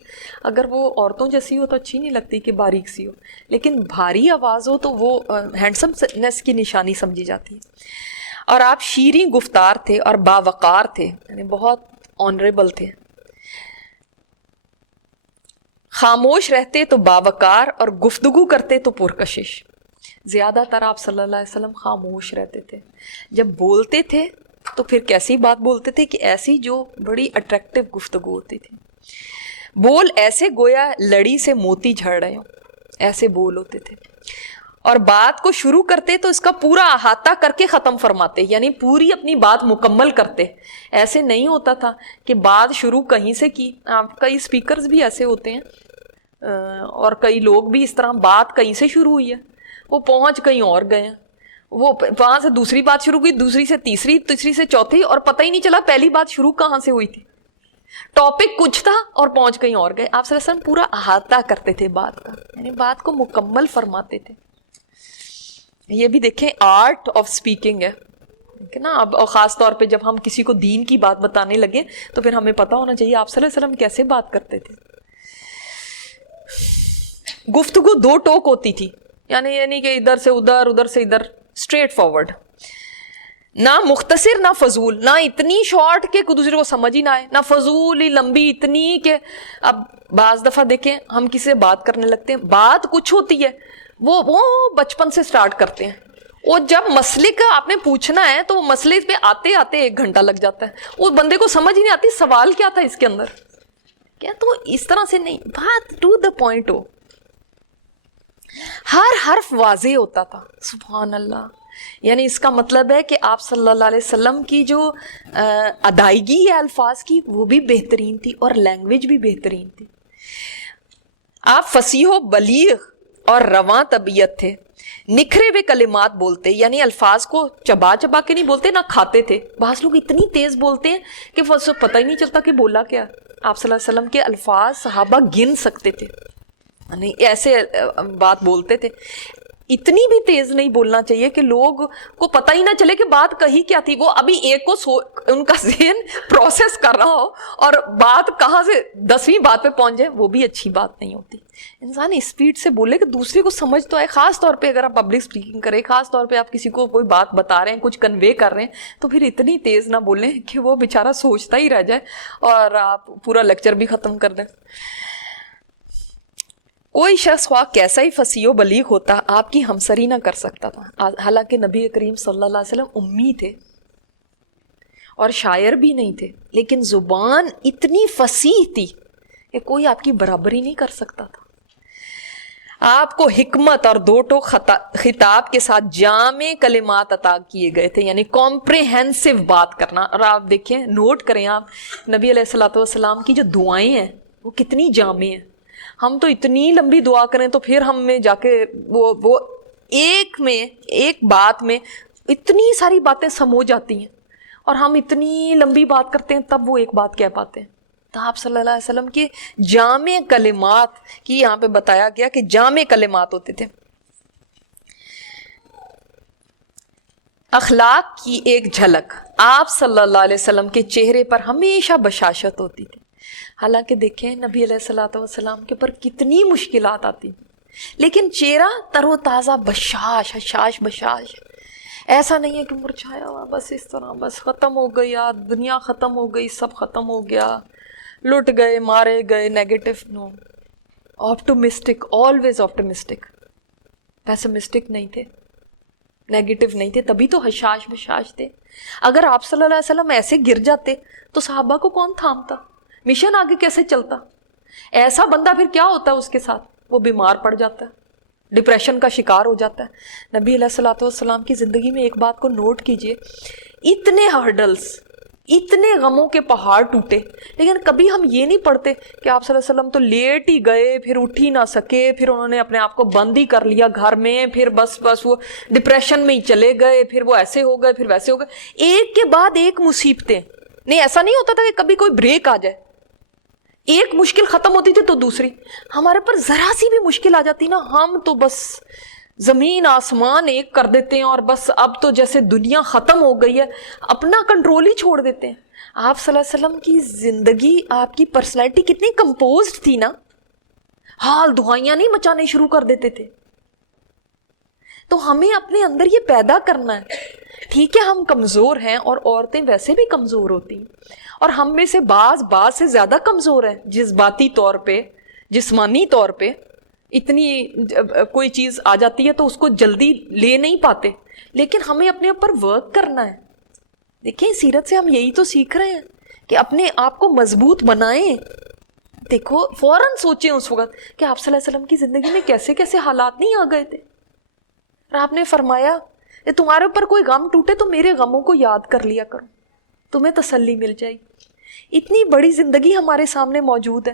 اگر وہ عورتوں جیسی ہو تو اچھی نہیں لگتی کہ باریک سی ہو، لیکن بھاری آواز ہو تو وہ ہینڈسمنس کی نشانی سمجھی جاتی ہے. اور آپ شیریں گفتار تھے اور باوقار تھے، یعنی بہت آنریبل تھے. خاموش رہتے تو باوقار اور گفتگو کرتے تو پرکشش. زیادہ تر آپ صلی اللہ علیہ وسلم خاموش رہتے تھے. جب بولتے تھے تو پھر کیسی بات بولتے تھے کہ ایسی جو بڑی اٹریکٹیو گفتگو ہوتی تھی. بول ایسے گویا لڑی سے موتی جھڑ رہے ہوں، ایسے بول ہوتے تھے. اور بات کو شروع کرتے تو اس کا پورا احاطہ کر کے ختم فرماتے، یعنی پوری اپنی بات مکمل کرتے. ایسے نہیں ہوتا تھا کہ بات شروع کہیں سے کی. کئی اسپیکرز بھی ایسے ہوتے ہیں اور کئی لوگ بھی اس طرح، بات کہیں سے شروع ہوئی ہے وہ پہنچ کہیں اور گئے ہیں، وہ وہاں سے دوسری بات شروع ہوئی، دوسری سے تیسری، تیسری سے چوتھی، اور پتہ ہی نہیں چلا پہلی بات شروع کہاں سے ہوئی تھی. ٹاپک کچھ تھا اور پہنچ کہیں اور گئے. آپ صلی اللہ علیہ وسلم پورا احاطہ کرتے تھے بات کا، یعنی بات کو مکمل فرماتے تھے. یہ بھی دیکھیں آرٹ آف اسپیکنگ ہے. کہ نا اب خاص طور پہ جب ہم کسی کو دین کی بات بتانے لگے تو پھر ہمیں پتہ ہونا چاہیے آپ صلی اللہ علیہ وسلم کیسے بات کرتے تھے. گفتگو دو ٹوک ہوتی تھی, یعنی کہ ادھر سے ادھر, ادھر سے ادھر, اسٹریٹ فارورڈ, نہ مختصر نہ فضول, نہ اتنی شارٹ کہ دوسرے کو سمجھ ہی نہ آئے, نہ فضول ہی لمبی اتنی کہ اب بعض دفعہ دیکھیں ہم کسی سے بات کرنے لگتے ہیں, بات کچھ ہوتی ہے وہ بچپن سے سٹارٹ کرتے ہیں, اور جب مسئلے کا آپ نے پوچھنا ہے تو وہ مسئلے پہ آتے آتے 1 گھنٹہ لگ جاتا ہے, وہ بندے کو سمجھ ہی نہیں آتی سوال کیا تھا اس کے اندر کیا. تو اس طرح سے نہیں, بات ٹو دا پوائنٹ ہو, ہر حرف واضح ہوتا تھا. سبحان اللہ. یعنی اس کا مطلب ہے کہ آپ صلی اللہ علیہ وسلم کی جو ادائیگی ہے الفاظ کی وہ بھی بہترین تھی اور لینگویج بھی بہترین تھی. آپ فصیح و بلیغ اور رواں طبیعت تھے, نکھرے ہوئے کلمات بولتے, یعنی الفاظ کو چبا چبا کے نہیں بولتے, نہ کھاتے تھے. بعض لوگ اتنی تیز بولتے ہیں کہ پتہ ہی نہیں چلتا کہ بولا کیا. آپ صلی اللہ علیہ وسلم کے الفاظ صحابہ گن سکتے تھے, نہیں ایسے بات بولتے تھے. اتنی بھی تیز نہیں بولنا چاہیے کہ لوگ کو پتہ ہی نہ چلے کہ بات کہی کیا تھی, وہ ابھی ایک کو ان کا ذہن پروسیس کر رہا ہو اور بات کہاں سے 10ویں بات پہ پہنچ جائے, وہ بھی اچھی بات نہیں ہوتی. انسان اسپیڈ سے بولے کہ دوسرے کو سمجھ تو آئے. خاص طور پہ اگر آپ پبلک اسپیکنگ کریں, خاص طور پہ آپ کسی کو کوئی بات بتا رہے ہیں, کچھ کنوے کر رہے ہیں, تو پھر اتنی تیز نہ بولیں کہ وہ بیچارہ سوچتا ہی رہ جائے اور آپ پورا لیکچر بھی ختم کر دیں. کوئی شخص خواہ کیسا ہی فصیح و بلیغ ہوتا آپ کی ہمسری نہ کر سکتا تھا. حالانکہ نبی کریم صلی اللہ علیہ وسلم امی تھے اور شاعر بھی نہیں تھے, لیکن زبان اتنی فصیح تھی کہ کوئی آپ کی برابری نہیں کر سکتا تھا. آپ کو حکمت اور 2 ٹوک خطاب کے ساتھ جامع کلمات عطا کیے گئے تھے, یعنی کمپریہنسو بات کرنا. اور آپ دیکھیں, نوٹ کریں آپ, نبی علیہ الصلوۃ والسلام کی جو دعائیں ہیں وہ کتنی جامع ہیں. ہم تو اتنی لمبی دعا کریں تو پھر ہم میں جا کے وہ ایک بات میں اتنی ساری باتیں سمو جاتی ہیں, اور ہم اتنی لمبی بات کرتے ہیں تب وہ ایک بات کہہ پاتے ہیں. تو آپ صلی اللہ علیہ وسلم کے جامع کلمات کی یہاں پہ بتایا گیا کہ جامع کلمات ہوتے تھے. اخلاق کی ایک جھلک, آپ صلی اللہ علیہ وسلم کے چہرے پر ہمیشہ بشاشت ہوتی تھی. حالانکہ دیکھیں نبی علیہ الصلوۃ والسلام کے اوپر کتنی مشکلات آتی, لیکن چہرہ تر و تازہ, بشاش, حشاش بشاش. ایسا نہیں ہے کہ مرجھایا ہوا, بس اس طرح, بس ختم ہو گئی یار, دنیا ختم ہو گئی, سب ختم ہو گیا, لٹ گئے, مارے گئے. نیگیٹو نو, آپٹومسٹک, آلویز آپٹومسٹک. پیسمسٹک نہیں تھے, نیگیٹو نہیں تھے, تبھی تو حشاش بشاش تھے. اگر آپ صلی اللہ علیہ وسلم ایسے گر جاتے تو صحابہ کو کون تھامتا, مشن آگے کیسے چلتا؟ ایسا بندہ پھر کیا ہوتا ہے اس کے ساتھ, وہ بیمار پڑ جاتا ہے, ڈپریشن کا شکار ہو جاتا ہے. نبی علیہ الصلوۃ والسلام کی زندگی میں ایک بات کو نوٹ کیجئے, اتنے ہرڈلز, اتنے غموں کے پہاڑ ٹوٹے, لیکن کبھی ہم یہ نہیں پڑھتے کہ آپ صلی اللہ علیہ وسلم تو لیٹ ہی گئے, پھر اٹھ ہی نہ سکے, پھر انہوں نے اپنے آپ کو بند ہی کر لیا گھر میں, پھر بس وہ ڈپریشن میں ہی چلے گئے, پھر وہ ایسے ہو گئے, پھر ویسے ہو گئے. ایک کے بعد ایک مصیبتیں. نہیں, ایسا نہیں ہوتا تھا کہ کبھی کوئی بریک آ جائے, ایک مشکل ختم ہوتی تھی تو دوسری. ہمارے پر ذرا سی بھی مشکل آ جاتی نا, ہم تو بس زمین آسمان ایک کر دیتے ہیں, اور بس اب تو جیسے دنیا ختم ہو گئی ہے, اپنا کنٹرول ہی چھوڑ دیتے ہیں. آپ صلی اللہ علیہ وسلم کی زندگی, آپ کی پرسنالٹی کتنی کمپوزڈ تھی نا, حال دعائیاں نہیں مچانے شروع کر دیتے تھے. تو ہمیں اپنے اندر یہ پیدا کرنا ہے. ٹھیک ہے ہم کمزور ہیں, اور عورتیں ویسے بھی کمزور ہوتی ہیں, اور ہم میں سے بعض سے زیادہ کمزور ہیں جذباتی طور پہ, جسمانی طور پہ. اتنی کوئی چیز آ جاتی ہے تو اس کو جلدی لے نہیں پاتے, لیکن ہمیں اپنے اوپر ورک کرنا ہے. دیکھیں سیرت سے ہم یہی تو سیکھ رہے ہیں کہ اپنے آپ کو مضبوط بنائیں. دیکھو فوراً سوچیں اس وقت کہ آپ صلی اللہ علیہ وسلم کی زندگی میں کیسے کیسے حالات نہیں آ گئے تھے, اور آپ نے فرمایا کہ تمہارے اوپر کوئی غم ٹوٹے تو میرے غموں کو یاد کر لیا کرو, تمہیں تسلی مل جائے گی. اتنی بڑی زندگی ہمارے سامنے موجود ہے,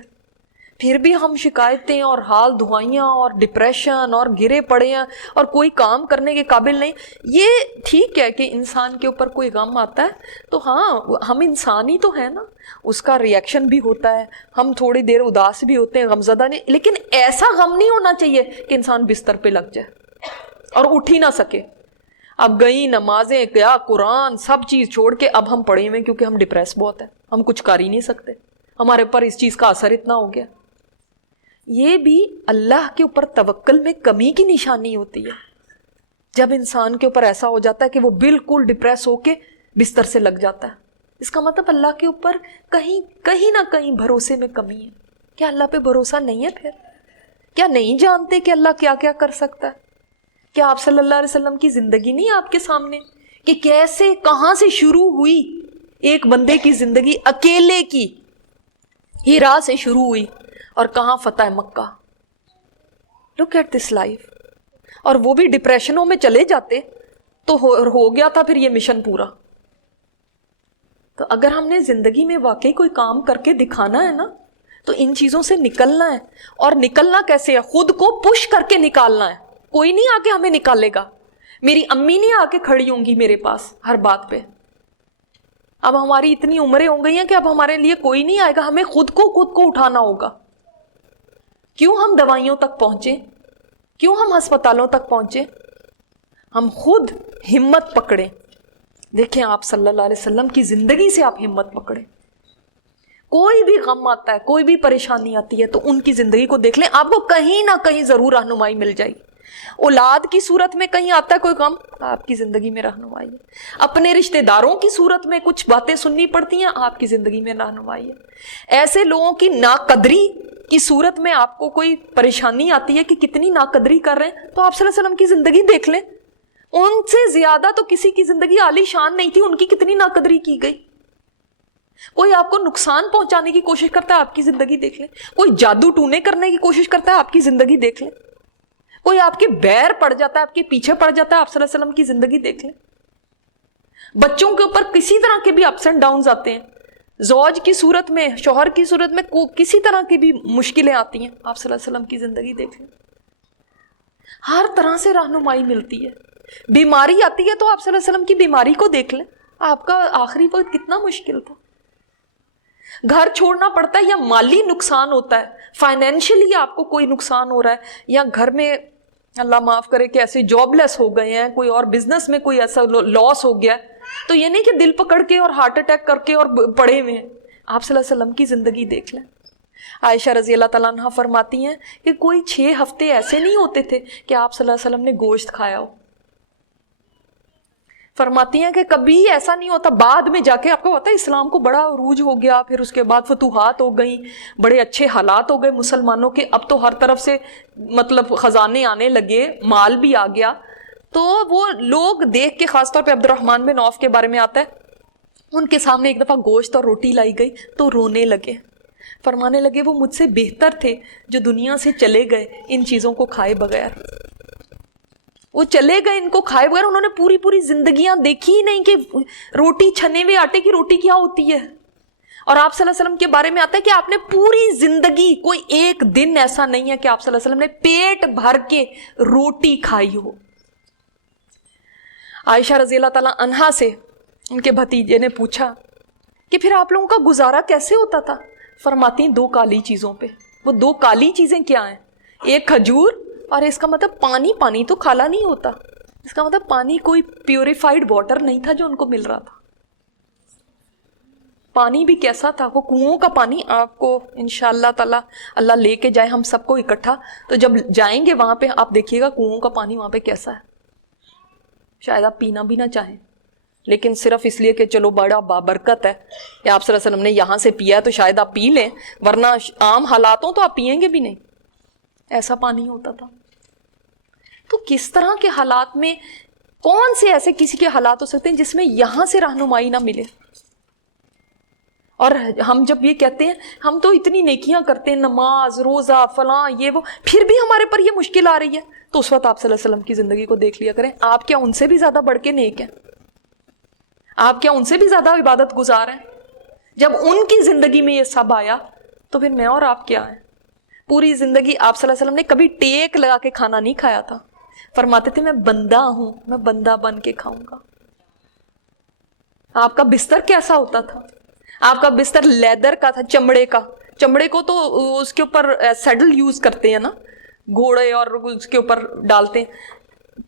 پھر بھی ہم شکایتیں اور حال دعائیاں اور ڈپریشن اور گرے پڑے ہیں اور کوئی کام کرنے کے قابل نہیں. یہ ٹھیک ہے کہ انسان کے اوپر کوئی غم آتا ہے تو ہاں ہم انسان ہی تو ہیں نا, اس کا ریئیکشن بھی ہوتا ہے, ہم تھوڑی دیر اداس بھی ہوتے ہیں, غمزدہ نہیں, لیکن ایسا غم نہیں ہونا چاہیے کہ انسان بستر پہ لگ جائے اور اٹھ ہی نہ سکے. اب گئی نمازیں کیا قرآن سب چیز چھوڑ کے اب ہم پڑھے ہوئے کیونکہ ہم ڈپریس بہت ہیں, ہم کچھ کر ہی نہیں سکتے, ہمارے اوپر اس چیز کا اثر اتنا ہو گیا. یہ بھی اللہ کے اوپر توکل میں کمی کی نشانی ہوتی ہے. جب انسان کے اوپر ایسا ہو جاتا ہے کہ وہ بالکل ڈپریس ہو کے بستر سے لگ جاتا ہے, اس کا مطلب اللہ کے اوپر کہیں نہ کہیں بھروسے میں کمی ہے. کیا اللہ پہ بھروسہ نہیں ہے پھر؟ کیا نہیں جانتے کہ اللہ کیا کیا کر سکتا ہے؟ کیا آپ صلی اللہ علیہ وسلم کی زندگی نہیں آپ کے سامنے کہ کیسے کہاں سے شروع ہوئی ایک بندے کی زندگی اکیلے کی, ہیرا سے شروع ہوئی اور کہاں فتح مکہ. Look at this life. اور وہ بھی ڈپریشنوں میں چلے جاتے تو ہو گیا تھا پھر یہ مشن پورا. تو اگر ہم نے زندگی میں واقعی کوئی کام کر کے دکھانا ہے نا تو ان چیزوں سے نکلنا ہے. اور نکلنا کیسے ہے؟ خود کو پش کر کے نکالنا ہے. کوئی نہیں آ کے ہمیں نکالے گا. میری امی نہیں آ کے کھڑی ہوں گی میرے پاس ہر بات پہ. اب ہماری اتنی عمریں ہو گئی ہیں کہ اب ہمارے لیے کوئی نہیں آئے گا, ہمیں خود کو اٹھانا ہوگا. کیوں ہم دوائیوں تک پہنچے, کیوں ہم ہسپتالوں تک پہنچے؟ ہم خود ہمت پکڑیں. دیکھیں آپ صلی اللہ علیہ وسلم کی زندگی سے آپ ہمت پکڑیں. کوئی بھی غم آتا ہے, کوئی بھی پریشانی آتی ہے تو ان کی زندگی کو دیکھ لیں, آپ کو کہیں نہ کہیں ضرور رہنمائی مل جائے گی. اولاد کی صورت میں کہیں آتا ہے کوئی غم, آپ کی زندگی میں رہنمائی ہے. اپنے رشتہ داروں کی صورت میں کچھ باتیں سننی پڑتی ہیں, آپ کی زندگی میں رہنمائی ہے. ایسے لوگوں کی ناقدری کی صورت میں آپ کو کوئی پریشانی آتی ہے کہ کتنی ناقدری کر رہے ہیں, تو آپ صلی اللہ علیہ وسلم کی زندگی دیکھ لیں. ان سے زیادہ تو کسی کی زندگی عالی شان نہیں تھی, ان کی کتنی ناقدری کی گئی. کوئی آپ کو نقصان پہنچانے کی کوشش کرتا ہے, آپ کی زندگی دیکھ لیں. کوئی جادو ٹونے کرنے کی کوشش کرتا ہے, آپ کی زندگی دیکھ لیں. کوئی آپ کے بیر پڑ جاتا ہے, آپ کے پیچھے پڑ جاتا ہے, آپ صلی اللہ علیہ وسلم کی زندگی دیکھ لیں. بچوں کے اوپر کسی طرح کے بھی اپس اینڈ ڈاؤنز آتے ہیں, زوج کی صورت میں, شوہر کی صورت میں کسی طرح کی بھی مشکلیں آتی ہیں, آپ صلی اللہ علیہ وسلم کی زندگی دیکھ لیں. ہر طرح سے رہنمائی ملتی ہے. بیماری آتی ہے تو آپ صلی اللہ علیہ وسلم کی بیماری کو دیکھ لیں, آپ کا آخری وقت کتنا مشکل تھا. گھر چھوڑنا پڑتا ہے یا مالی نقصان ہوتا ہے, فائنینشلی آپ کو کوئی نقصان ہو رہا ہے, یا گھر میں اللہ معاف کرے کہ ایسے جاب لیس ہو گئے ہیں, کوئی اور بزنس میں کوئی ایسا لاس ہو گیا ہے, تو یہ نہیں کہ دل پکڑ کے اور ہارٹ اٹیک کر کے اور پڑے ہوئے ہیں. آپ صلی اللہ علیہ وسلم کی زندگی دیکھ لیں. عائشہ رضی اللہ تعالیٰ عنہ فرماتی ہیں کہ کوئی 6 ہفتے ایسے نہیں ہوتے تھے کہ آپ صلی اللہ علیہ وسلم نے گوشت کھایا ہو. فرماتی ہیں کہ کبھی ایسا نہیں ہوتا. بعد میں جا کے آپ کو پتا ہے اسلام کو بڑا عروج ہو گیا, پھر اس کے بعد فتوحات ہو گئیں, بڑے اچھے حالات ہو گئے مسلمانوں کے, اب تو ہر طرف سے مطلب خزانے آنے لگے, مال بھی آ گیا. تو وہ لوگ دیکھ کے, خاص طور پہ عبد الرحمن بن عوف کے بارے میں آتا ہے, ان کے سامنے ایک دفعہ گوشت اور روٹی لائی گئی تو رونے لگے, فرمانے لگے وہ مجھ سے بہتر تھے جو دنیا سے چلے گئے ان چیزوں کو کھائے بغیر. وہ چلے گئے ان کو کھائے بغیر, انہوں نے پوری زندگیاں دیکھی ہی نہیں کہ روٹی, چھنے ہوئے آٹے کی روٹی کیا ہوتی ہے. اور آپ صلی اللہ علیہ وسلم کے بارے میں آتا ہے کہ آپ نے پوری زندگی, کوئی ایک دن ایسا نہیں ہے کہ آپ صلی اللہ علیہ وسلم نے پیٹ بھر کے روٹی کھائی ہو. عائشہ رضی اللہ تعالیٰ عنہا سے ان کے بھتیجے نے پوچھا کہ پھر آپ لوگوں کا گزارا کیسے ہوتا تھا؟ فرماتی ہیں 2 کالی چیزوں پہ. وہ 2 کالی چیزیں کیا ہیں؟ ایک کھجور, اور اس کا مطلب پانی تو کالا نہیں ہوتا, اس کا مطلب پانی کوئی پیوریفائڈ واٹر نہیں تھا جو ان کو مل رہا تھا. پانی بھی کیسا تھا؟ وہ کنوؤں کا پانی. آپ کو انشاءاللہ تعالی اللہ لے کے جائے ہم سب کو اکٹھا, تو جب جائیں گے وہاں پہ آپ دیکھیے گا کنوؤں کا پانی وہاں پہ کیسا ہے. شاید آپ پینا بھی نہ چاہیں, لیکن صرف اس لیے کہ چلو بڑا بابرکت ہے کہ آپ صلی اللہ علیہ وسلم نے یہاں سے پیا تو شاید آپ پی لیں, ورنہ عام حالاتوں تو آپ پیئیں گے بھی نہیں. ایسا پانی ہوتا تھا. تو کس طرح کے حالات میں, کون سے ایسے کسی کے حالات ہو سکتے ہیں جس میں یہاں سے رہنمائی نہ ملے؟ اور ہم جب یہ کہتے ہیں ہم تو اتنی نیکیاں کرتے ہیں, نماز روزہ فلاں یہ وہ, پھر بھی ہمارے پر یہ مشکل آ رہی ہے, تو اس وقت آپ صلی اللہ علیہ وسلم کی زندگی کو دیکھ لیا کریں. آپ کیا ان سے بھی زیادہ بڑھ کے نیک ہیں؟ آپ کیا ان سے بھی زیادہ عبادت گزار ہیں؟ جب ان کی زندگی میں یہ سب آیا تو پھر میں اور آپ کیا ہیں؟ پوری زندگی آپ صلی اللہ علیہ وسلم نے کبھی ٹیک لگا کے کھانا نہیں کھایا تھا. فرماتے تھے میں بندہ ہوں, میں بندہ بن کے کھاؤں گا. آپ کا بستر کیسا ہوتا تھا؟ آپ کا بستر لیدر کا تھا, چمڑے کا. چمڑے کو تو اس کے اوپر سیڈل یوز کرتے ہیں نا, گھوڑے اور اس کے اوپر ڈالتے ہیں.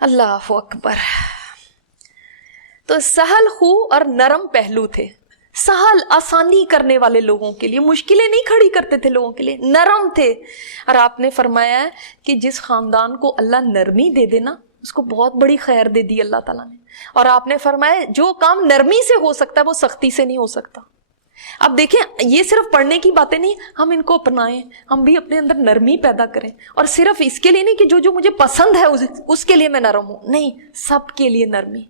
اللہ اکبر. تو سہل خو اور نرم پہلو تھے. سہل آسانی کرنے والے لوگوں کے لیے، مشکلیں نہیں کھڑی کرتے تھے لوگوں کے لیے، نرم تھے. اور آپ نے فرمایا ہے کہ جس خاندان کو اللہ نرمی دے دے نا، اس کو بہت بڑی خیر دے دی اللہ تعالیٰ نے. اور آپ نے فرمایا جو کام نرمی سے ہو سکتا ہے وہ سختی سے نہیں ہو سکتا. اب دیکھیں، یہ صرف پڑھنے کی باتیں نہیں، ہم ان کو اپنائیں، ہم بھی اپنے اندر نرمی پیدا کریں. اور صرف اس کے لیے نہیں کہ جو مجھے پسند ہے اس کے لیے میں نرم ہوں، نہیں، سب کے لیے نرمی.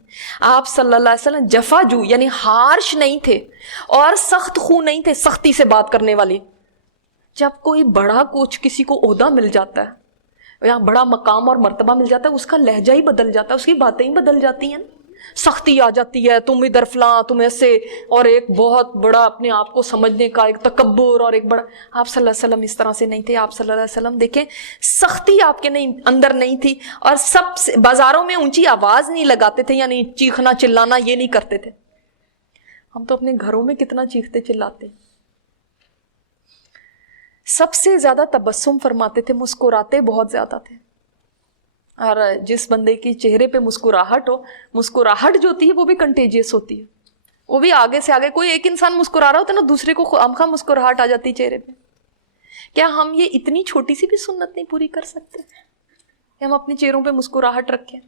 آپ صلی اللہ علیہ وسلم جفا جو یعنی ہارش نہیں تھے اور سخت خو نہیں تھے، سختی سے بات کرنے والی. جب کوئی بڑا کچھ کسی کو عہدہ مل جاتا ہے یا بڑا مقام اور مرتبہ مل جاتا ہے، اس کا لہجہ ہی بدل جاتا ہے، اس کی باتیں ہی بدل جاتی ہیں، سختی آ جاتی ہے، تم ادھر فلاں، تم ایسے، اور ایک بہت بڑا اپنے آپ کو سمجھنے کا ایک تکبر اور ایک بڑا. آپ صلی اللہ علیہ وسلم اس طرح سے نہیں تھے. آپ صلی اللہ علیہ وسلم دیکھیں، سختی آپ کے اندر نہیں تھی. اور سب سے بازاروں میں اونچی آواز نہیں لگاتے تھے، یعنی چیخنا چلانا یہ نہیں کرتے تھے. ہم تو اپنے گھروں میں کتنا چیختے چلاتے. سب سے زیادہ تبسم فرماتے تھے، مسکراتے بہت زیادہ تھے. اور جس بندے کی چہرے پہ مسکراہٹ ہو، مسکراہٹ جو ہوتی ہے وہ بھی کنٹیجیس ہوتی ہے، وہ بھی آگے سے آگے. کوئی ایک انسان مسکرا رہا ہوتا ہے نا، دوسرے کو خامخواہ مسکراہٹ آ جاتی چہرے پہ. کیا ہم یہ اتنی چھوٹی سی بھی سنت نہیں پوری کر سکتے کہ ہم اپنے چہروں پہ مسکراہٹ رکھیں؟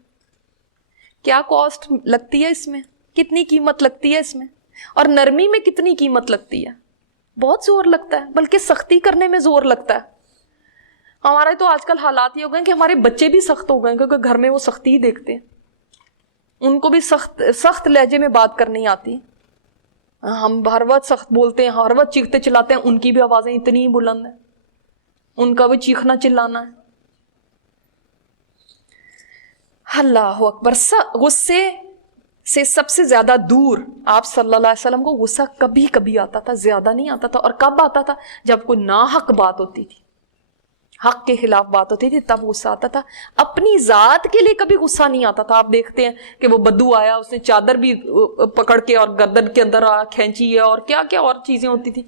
کیا کاسٹ لگتی ہے اس میں، کتنی قیمت لگتی ہے اس میں، اور نرمی میں کتنی قیمت لگتی ہے. بہت زور لگتا ہے، بلکہ سختی کرنے میں زور لگتا ہے. ہمارے تو آج کل حالات یہ ہو گئے کہ ہمارے بچے بھی سخت ہو گئے کیونکہ گھر میں وہ سختی ہی دیکھتے ہیں، ان کو بھی سخت لہجے میں بات کرنی آتی. ہم ہر وقت سخت بولتے ہیں، ہر وقت چیختے چلاتے ہیں، ان کی بھی آوازیں اتنی ہی بلند ہیں، ان کا بھی چیخنا چلانا ہے. اللہ اکبر. غصے سے سب سے زیادہ دور آپ صلی اللہ علیہ وسلم کو غصہ کبھی کبھی آتا تھا، زیادہ نہیں آتا تھا. اور کب آتا تھا؟ جب کوئی ناحق بات ہوتی تھی، حق کے خلاف بات ہوتی تھی، تب غصہ آتا تھا. اپنی ذات کے لیے کبھی غصہ نہیں آتا تھا. آپ دیکھتے ہیں کہ وہ بدو آیا، اس نے چادر بھی پکڑ کے اور گردن کے اندر کھینچی ہے، اور کیا کیا اور چیزیں ہوتی تھی.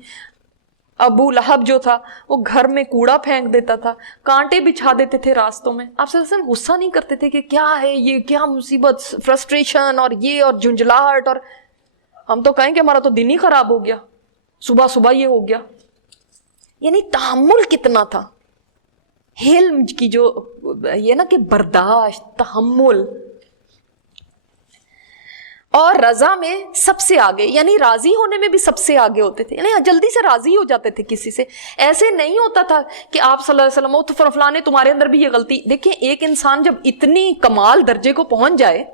ابو لہب جو تھا وہ گھر میں کوڑا پھینک دیتا تھا، کانٹے بچھا دیتے تھے راستوں میں. آپ سے غصہ نہیں کرتے تھے کہ کیا ہے یہ، کیا مصیبت، فرسٹریشن اور یہ اور جھنجھلاہٹ. اور ہم تو کہیں کہ ہمارا تو دن ہی خراب ہو گیا، صبح صبح یہ ہو گیا. یعنی تحمل کتنا تھا، حلم کی جو یہ نا کہ برداشت، تحمل. اور رضا میں سب سے آگے، یعنی راضی ہونے میں بھی سب سے آگے ہوتے تھے، یعنی جلدی سے راضی ہو جاتے تھے کسی سے. ایسے نہیں ہوتا تھا کہ آپ صلی اللہ علیہ وسلم تو فلانے تمہارے اندر بھی یہ غلطی. دیکھیں، ایک انسان جب اتنی کمال درجے کو پہنچ جائے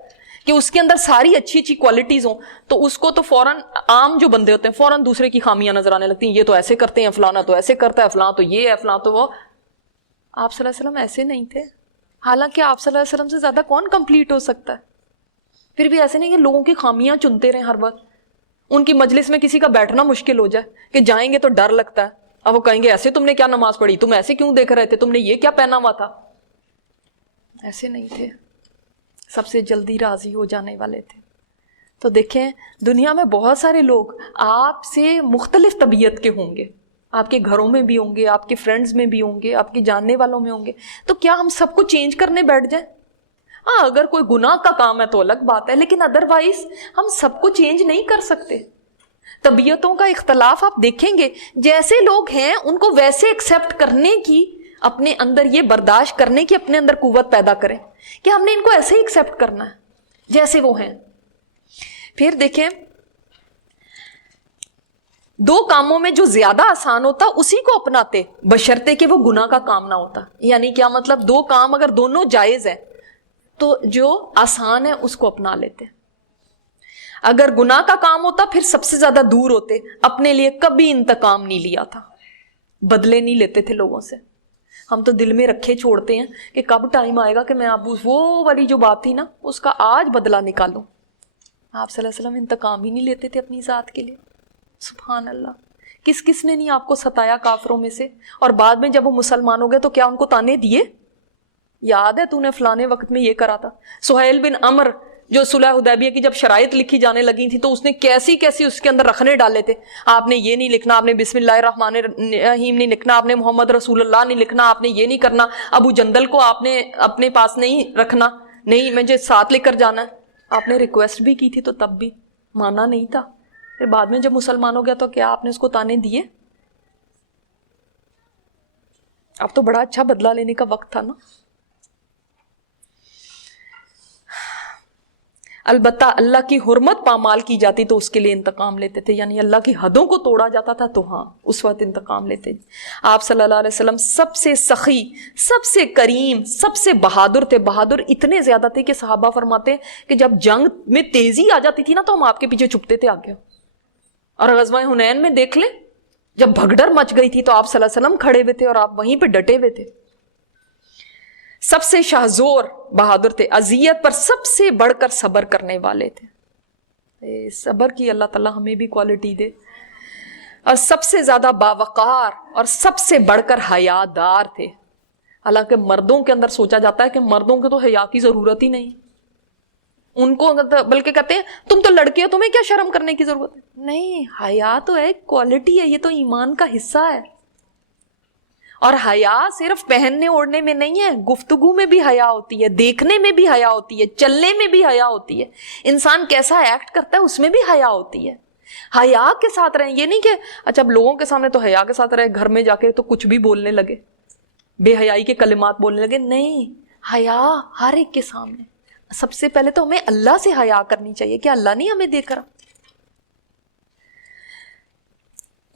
کہ اس کے اندر ساری اچھی اچھی کوالٹیز ہوں، تو اس کو تو فوراً عام جو بندے ہوتے ہیں فوراً دوسرے کی خامیاں نظر آنے لگتی ہیں. یہ تو ایسے کرتے ہیں، فلانا تو ایسے کرتا ہے، فلاں تو یہ ہے، فلاں تو وہ. آپ صلی اللہ علیہ وسلم ایسے نہیں تھے. حالانکہ آپ صلی اللہ علیہ وسلم سے زیادہ کون کمپلیٹ ہو سکتا ہے؟ پھر بھی ایسے نہیں کہ لوگوں کی خامیاں چنتے رہیں ہر وقت. ان کی مجلس میں کسی کا بیٹھنا مشکل ہو جائے کہ جائیں گے تو ڈر لگتا ہے. اب وہ کہیں گے ایسے تم نے کیا نماز پڑھی، تم ایسے کیوں دیکھ رہے تھے، تم نے یہ کیا پہنا ہوا تھا. ایسے نہیں تھے، سب سے جلدی راضی ہو جانے والے تھے. تو دیکھیں، دنیا میں بہت سارے لوگ آپ سے مختلف طبیعت کے ہوں گے، آپ کے گھروں میں بھی ہوں گے، آپ کے فرینڈز میں بھی ہوں گے، آپ کے جاننے والوں میں ہوں گے. تو کیا ہم سب کو چینج کرنے بیٹھ جائیں؟ ہاں، اگر کوئی گناہ کا کام ہے تو الگ بات ہے، لیکن ادروائز ہم سب کو چینج نہیں کر سکتے. طبیعتوں کا اختلاف آپ دیکھیں گے، جیسے لوگ ہیں ان کو ویسے ایکسیپٹ کرنے کی، اپنے اندر یہ برداشت کرنے کی اپنے اندر قوت پیدا کریں کہ ہم نے ان کو ایسے ہی ایکسیپٹ کرنا ہے جیسے وہ ہیں. پھر دیکھیں، دو کاموں میں جو زیادہ آسان ہوتا اسی کو اپناتے، بشرطے کہ وہ گناہ کا کام نہ ہوتا. یعنی کیا مطلب؟ دو کام اگر دونوں جائز ہیں تو جو آسان ہے اس کو اپنا لیتے. اگر گناہ کا کام ہوتا پھر سب سے زیادہ دور ہوتے. اپنے لیے کبھی انتقام نہیں لیا تھا، بدلے نہیں لیتے تھے لوگوں سے. ہم تو دل میں رکھے چھوڑتے ہیں کہ کب ٹائم آئے گا کہ میں اب وہ والی جو بات تھی نا اس کا آج بدلہ نکالوں. آپ صلی اللہ علیہ وسلم انتقام ہی نہیں لیتے تھے اپنی ذات کے لیے. سبحان اللہ. کس نے نہیں آپ کو ستایا کافروں میں سے، اور بعد میں جب وہ مسلمان ہو گئے تو کیا ان کو تانے دیے؟ یاد ہے تو نے فلانے وقت میں یہ کرا تھا. سہیل بن عمر جو صلح حدیبیہ کی جب شرائط لکھی جانے لگی تھی تو اس نے کیسی اس کے اندر رکھنے ڈالے تھے. آپ نے یہ نہیں لکھنا، آپ نے بسم اللہ الرحمن الرحیم نہیں لکھنا، آپ نے محمد رسول اللہ نہیں لکھنا، آپ نے یہ نہیں کرنا، ابو جندل کو آپ نے اپنے پاس نہیں رکھنا. نہیں مجھے ساتھ لے کر جانا ہے. آپ نے ریکویسٹ بھی کی تھی تو تب بھی مانا نہیں تھا. پھر بعد میں جب مسلمان ہو گیا تو کیا آپ نے اس کو تانے دیے؟ اب تو بڑا اچھا بدلہ لینے کا وقت تھا نا. البتہ اللہ کی حرمت پامال کی جاتی تو اس کے لیے انتقام لیتے تھے، یعنی اللہ کی حدوں کو توڑا جاتا تھا تو ہاں اس وقت انتقام لیتے. آپ صلی اللہ علیہ وسلم سب سے سخی، سب سے کریم، سب سے بہادر تھے. بہادر اتنے زیادہ تھے کہ صحابہ فرماتے ہیں کہ جب جنگ میں تیزی آ جاتی تھی نا تو ہم آپ کے پیچھے چھپتے تھے آگے. اور غزوہ حنین میں دیکھ لیں، جب بھگدڑ مچ گئی تھی تو آپ صلی اللہ علیہ وسلم کھڑے ہوئے تھے اور آپ وہیں پہ ڈٹے ہوئے تھے. سب سے شاہزور بہادر تھے. اذیت پر سب سے بڑھ کر صبر کرنے والے تھے. صبر کی اللہ تعالیٰ ہمیں بھی کوالٹی دے. اور سب سے زیادہ باوقار اور سب سے بڑھ کر حیا دار تھے. حالانکہ مردوں کے اندر سوچا جاتا ہے کہ مردوں کو تو حیا کی ضرورت ہی نہیں، ان کو بلکہ کہتے ہیں تم تو لڑکے ہو، تمہیں کیا شرم کرنے کی ضرورت ہے. نہیں، حیا تو ایک کوالٹی ہے، یہ تو ایمان کا حصہ ہے. اور حیا صرف پہننے اوڑھنے میں نہیں ہے، گفتگو میں بھی حیا ہوتی ہے، دیکھنے میں بھی حیا ہوتی ہے، چلنے میں بھی حیا ہوتی ہے، انسان کیسا ایکٹ کرتا ہے اس میں بھی حیا ہوتی ہے. حیا کے ساتھ رہیں. یہ نہیں کہ اچھا اب لوگوں کے سامنے تو حیا کے ساتھ رہے، گھر میں جا کے تو کچھ بھی بولنے لگے، بے حیائی کے کلمات بولنے لگے. نہیں، حیا ہر ایک کے سامنے. سب سے پہلے تو ہمیں اللہ سے حیا کرنی چاہیے کہ اللہ نہیں ہمیں دیکھ رہا.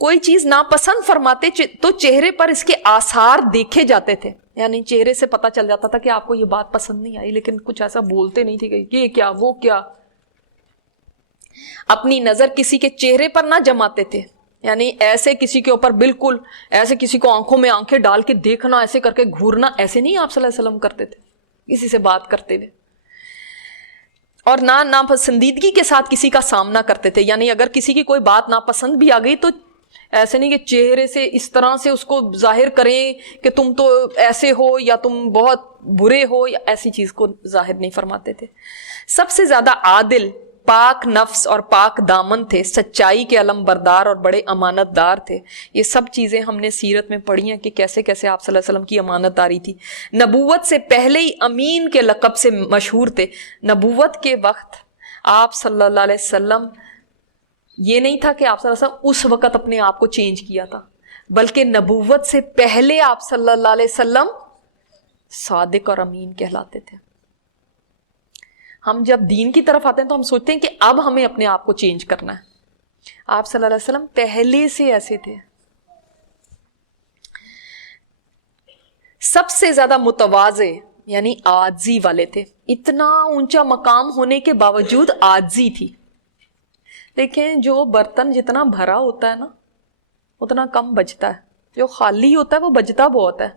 کوئی چیز ناپسند فرماتے تو چہرے پر اس کے آثار دیکھے جاتے تھے، یعنی چہرے سے پتہ چل جاتا تھا کہ آپ کو یہ بات پسند نہیں آئی، لیکن کچھ ایسا بولتے نہیں تھے کہ یہ کیا وہ کیا. اپنی نظر کسی کے چہرے پر نہ جماتے تھے، یعنی ایسے کسی کے اوپر بالکل ایسے کسی کو آنکھوں میں آنکھیں ڈال کے دیکھنا، ایسے کر کے گھورنا، ایسے نہیں آپ صلی اللہ علیہ وسلم کرتے تھے کسی سے بات کرتے ہوئے. اور نہ ناپسندیدگی کے ساتھ کسی کا سامنا کرتے تھے، یعنی اگر کسی کی کوئی بات ناپسند بھی آ گئی تو ایسے نہیں کہ چہرے سے اس طرح سے اس کو ظاہر کریں کہ تم تو ایسے ہو یا تم بہت برے ہو، یا ایسی چیز کو ظاہر نہیں فرماتے تھے. سب سے زیادہ عادل، پاک نفس اور پاک دامن تھے. سچائی کے علم بردار اور بڑے امانت دار تھے. یہ سب چیزیں ہم نے سیرت میں پڑھی ہیں کہ کیسے کیسے آپ صلی اللہ علیہ وسلم کی امانت داری تھی. نبوت سے پہلے ہی امین کے لقب سے مشہور تھے. نبوت کے وقت آپ صلی اللہ علیہ وسلم یہ نہیں تھا کہ آپ صلی اللہ علیہ وسلم اس وقت اپنے آپ کو چینج کیا تھا، بلکہ نبوت سے پہلے آپ صلی اللہ علیہ وسلم صادق اور امین کہلاتے تھے. ہم جب دین کی طرف آتے ہیں تو ہم سوچتے ہیں کہ اب ہمیں اپنے آپ کو چینج کرنا ہے. آپ صلی اللہ علیہ وسلم پہلے سے ایسے تھے. سب سے زیادہ متواضع یعنی عاجزی والے تھے. اتنا اونچا مقام ہونے کے باوجود عاجزی تھی. دیکھیں جو برتن جتنا بھرا ہوتا ہے نا اتنا کم بچتا ہے، جو خالی ہوتا ہے وہ بچتا بہت ہے.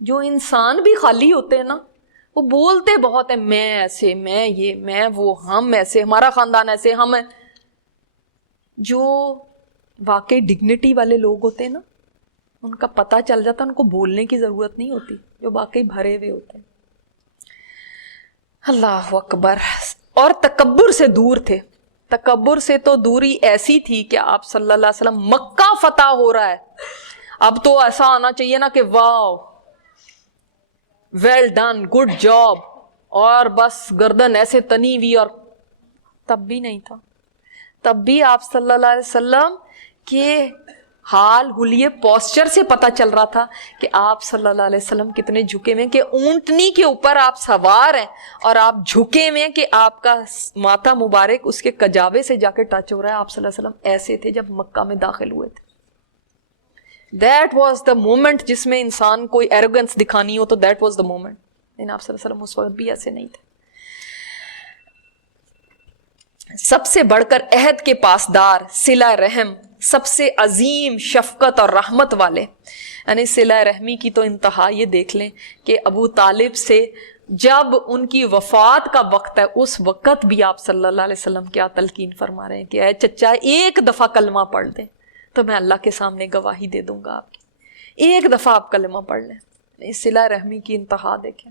جو انسان بھی خالی ہوتے ہیں نا وہ بولتے بہت ہیں، میں ایسے، میں یہ، میں وہ، ہم ایسے، ہمارا خاندان ایسے، ہم ہیں. جو واقعی ڈگنیٹی والے لوگ ہوتے ہیں نا ان کا پتہ چل جاتا ہے، ان کو بولنے کی ضرورت نہیں ہوتی، جو واقعی بھرے ہوئے ہوتے ہیں. اللہ اکبر. اور تکبر سے دور تھے. تکبر سے تو دوری ایسی تھی کہ آپ صلی اللہ علیہ وسلم مکہ فتح ہو رہا ہے، اب تو ایسا آنا چاہیے نا کہ واو ویل ڈن، گڈ جاب، اور بس گردن ایسے تنی ہوئی. اور تب بھی نہیں تھا. تب بھی آپ صلی اللہ علیہ وسلم کے حال حلیے پوسچر سے پتہ چل رہا تھا کہ آپ صلی اللہ علیہ وسلم کتنے جھکے ہوئے ہیں، کہ اونٹنی کے اوپر آپ سوار ہیں اور آپ جھکے ہوئے ہیں کہ آپ کا ماتھا مبارک اس کے کجاوے سے جا کے ٹچ ہو رہا ہے. آپ صلی اللہ علیہ وسلم ایسے تھے جب مکہ میں داخل ہوئے تھے. دیٹ واز دا مومنٹ جس میں انسان کوئی ایروگنس دکھانی ہو تو دیٹ واز دا مومنٹ. لیکن آپ صلی اللہ علیہ وسلم اس وقت بھی ایسے نہیں تھے. سب سے بڑھ کر عہد کے پاسدار، صلہ رحم، سب سے عظیم شفقت اور رحمت والے. یعنی صلہ رحمی کی تو انتہا یہ دیکھ لیں کہ ابو طالب سے جب ان کی وفات کا وقت ہے اس وقت بھی آپ صلی اللہ علیہ وسلم کیا تلقین فرما رہے ہیں کہ اے چچا ایک دفعہ کلمہ پڑھ دیں تو میں اللہ کے سامنے گواہی دے دوں گا آپ کی. ایک دفعہ آپ کلمہ پڑھ لیں. صلہ رحمی کی انتہا دیکھیں.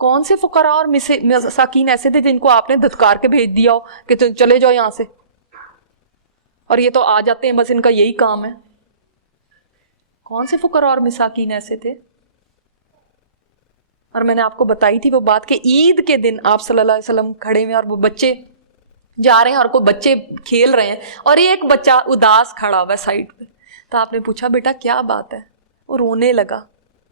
کون سے فقراء اور مساکین ایسے تھے جن کو آپ نے دھتکار کے بھیج دیا ہو کہ چلے جاؤ یہاں سے، اور یہ تو آ جاتے ہیں، بس ان کا یہی کام ہے؟ کون سے فقراء اور مساکین ایسے تھے؟ اور میں نے آپ کو بتائی تھی وہ بات کہ عید کے دن آپ صلی اللہ علیہ وسلم کھڑے ہوئے اور وہ بچے جا رہے ہیں اور کوئی بچے کھیل رہے ہیں اور ایک بچہ اداس کھڑا ہوا ہے سائڈ پہ. تو آپ نے پوچھا بیٹا کیا بات ہے؟ وہ رونے لگا.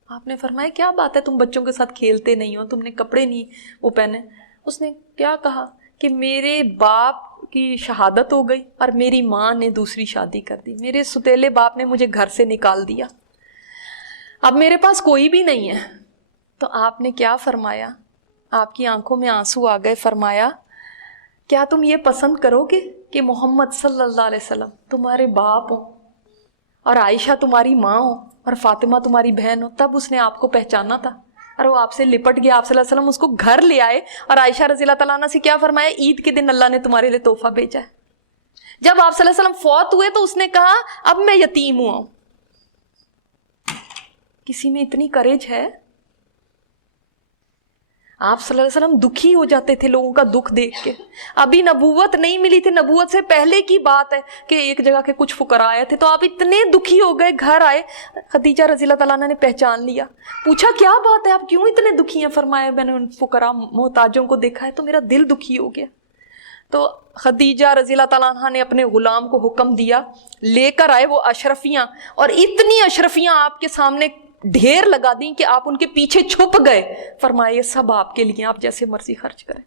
آپ نے فرمایا کیا بات ہے، تم بچوں کے ساتھ کھیلتے نہیں ہو، تم نے کپڑے نہیں وہ پہنے. اس نے کیا کہا کہ میرے باپ کی شہادت ہو گئی اور میری ماں نے دوسری شادی کر دی، میرے ستیلے باپ نے مجھے گھر سے نکال دیا، اب میرے پاس کوئی بھی نہیں ہے. تو آپ نے کیا فرمایا؟ آپ کی آنکھوں میں آنسو آ گئے. فرمایا کیا تم یہ پسند کرو گے کہ محمد صلی اللہ علیہ وسلم تمہارے باپ ہو اور عائشہ تمہاری ماں ہو اور فاطمہ تمہاری بہن ہو؟ تب اس نے آپ کو پہچانا تھا اور وہ آپ سے لپٹ گیا. آپ صلی اللہ علیہ وسلم اس کو گھر لے آئے اور عائشہ رضی اللہ تعالیٰ عنہ سے کیا فرمایا؟ عید کے دن اللہ نے تمہارے لیے تحفہ بھیجا ہے. جب آپ صلی اللہ علیہ وسلم فوت ہوئے تو اس نے کہا اب میں یتیم ہوا ہوں. کسی میں اتنی کریج ہے؟ آپ صلی اللہ علیہ وسلم دکھی ہو جاتے تھے لوگوں کا دکھ دیکھ کے. ابھی نبوت نہیں ملی تھی، نبوت سے پہلے کی بات ہے کہ ایک جگہ کے کچھ فقراء آئے تھے تو آپ اتنے دکھی ہو گئے، گھر آئے. خدیجہ رضی اللہ تعالیٰ عنہ نے پہچان لیا، پوچھا کیا بات ہے، آپ کیوں اتنے دکھی ہیں؟ فرمایا میں نے ان فقراء محتاجوں کو دیکھا ہے تو میرا دل دکھی ہو گیا. تو خدیجہ رضی اللہ تعالیٰ عنہ نے اپنے غلام کو حکم دیا، لے کر آئے وہ اشرفیاں، اور اتنی اشرفیاں آپ کے سامنے ڈھیر لگا دیں کہ آپ ان کے پیچھے چھپ گئے. فرمایا یہ سب آپ کے لیے، آپ جیسے مرضی خرچ کریں.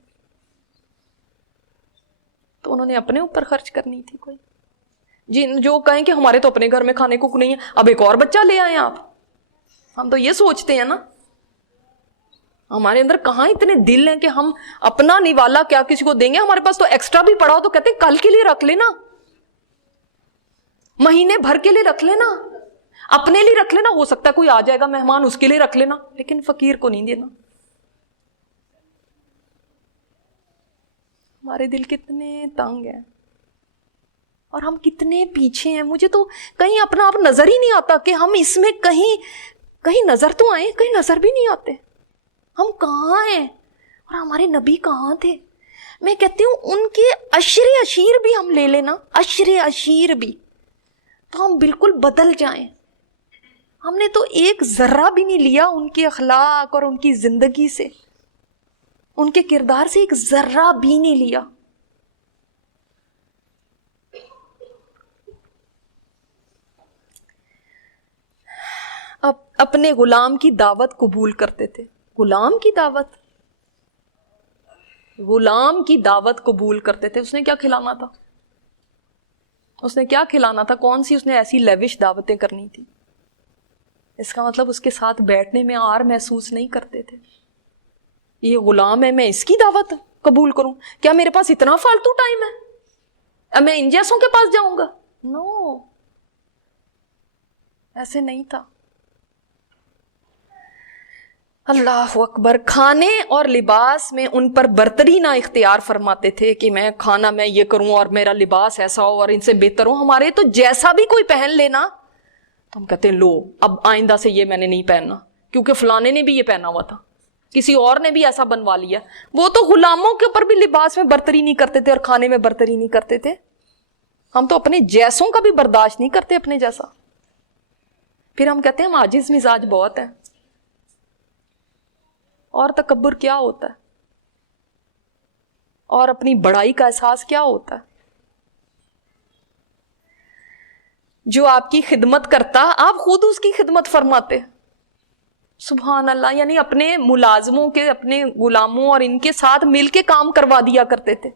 تو انہوں نے اپنے اوپر خرچ کرنی تھی. کوئی جو کہیں کہ ہمارے تو اپنے گھر میں کھانے کو نہیں ہے، اب ایک اور بچہ لے آئے آپ. ہم تو یہ سوچتے ہیں نا، ہمارے اندر کہاں اتنے دل ہیں کہ ہم اپنا نوالا کیا کسی کو دیں گے؟ ہمارے پاس تو ایکسٹرا بھی پڑا ہو تو کہتے ہیں کل کے لیے رکھ لینا، مہینے بھر کے لیے رکھ لینا، اپنے لیے رکھ لینا، ہو سکتا ہے کوئی آ جائے گا مہمان اس کے لیے رکھ لینا، لیکن فقیر کو نہیں دینا. ہمارے دل کتنے تنگ ہیں اور ہم کتنے پیچھے ہیں. مجھے تو کہیں اپنا آپ نظر ہی نہیں آتا کہ ہم اس میں کہیں نظر تو آئے، کہیں نظر بھی نہیں آتے. ہم کہاں ہیں اور ہمارے نبی کہاں تھے؟ میں کہتی ہوں ان کے عشر عشیر بھی ہم لے لینا، عشر عشیر بھی، تو ہم بالکل بدل جائیں. ہم نے تو ایک ذرہ بھی نہیں لیا ان کے اخلاق اور ان کی زندگی سے، ان کے کردار سے ایک ذرہ بھی نہیں لیا. اب اپنے غلام کی دعوت قبول کرتے تھے. غلام کی دعوت قبول کرتے تھے. اس نے کیا کھلانا تھا؟ کون سی اس نے ایسی لیوش دعوتیں کرنی تھی؟ اس کا مطلب اس کے ساتھ بیٹھنے میں آر محسوس نہیں کرتے تھے. یہ غلام ہے، میں اس کی دعوت قبول کروں؟ کیا میرے پاس اتنا فالتو ٹائم ہے؟ اب میں ان جیسوں کے پاس جاؤں گا؟ نو، ایسے نہیں تھا. اللہ اکبر. کھانے اور لباس میں ان پر برتری نہ اختیار فرماتے تھے کہ میں کھانا میں یہ کروں اور میرا لباس ایسا ہو اور ان سے بہتر ہو. ہمارے تو جیسا بھی کوئی پہن لینا تو ہم کہتے ہیں لو اب آئندہ سے یہ میں نے نہیں پہننا کیونکہ فلانے نے بھی یہ پہنا ہوا تھا، کسی اور نے بھی ایسا بنوا لیا. وہ تو غلاموں کے اوپر بھی لباس میں برتری نہیں کرتے تھے اور کھانے میں برتری نہیں کرتے تھے. ہم تو اپنے جیسوں کا بھی برداشت نہیں کرتے اپنے جیسا. پھر ہم کہتے ہیں ہم عاجز مزاج بہت ہے. اور تکبر کیا ہوتا ہے اور اپنی بڑائی کا احساس کیا ہوتا ہے؟ جو آپ کی خدمت کرتا آپ خود اس کی خدمت فرماتے. سبحان اللہ. یعنی اپنے ملازموں کے، اپنے غلاموں اور ان کے ساتھ مل کے کام کروا دیا کرتے تھے.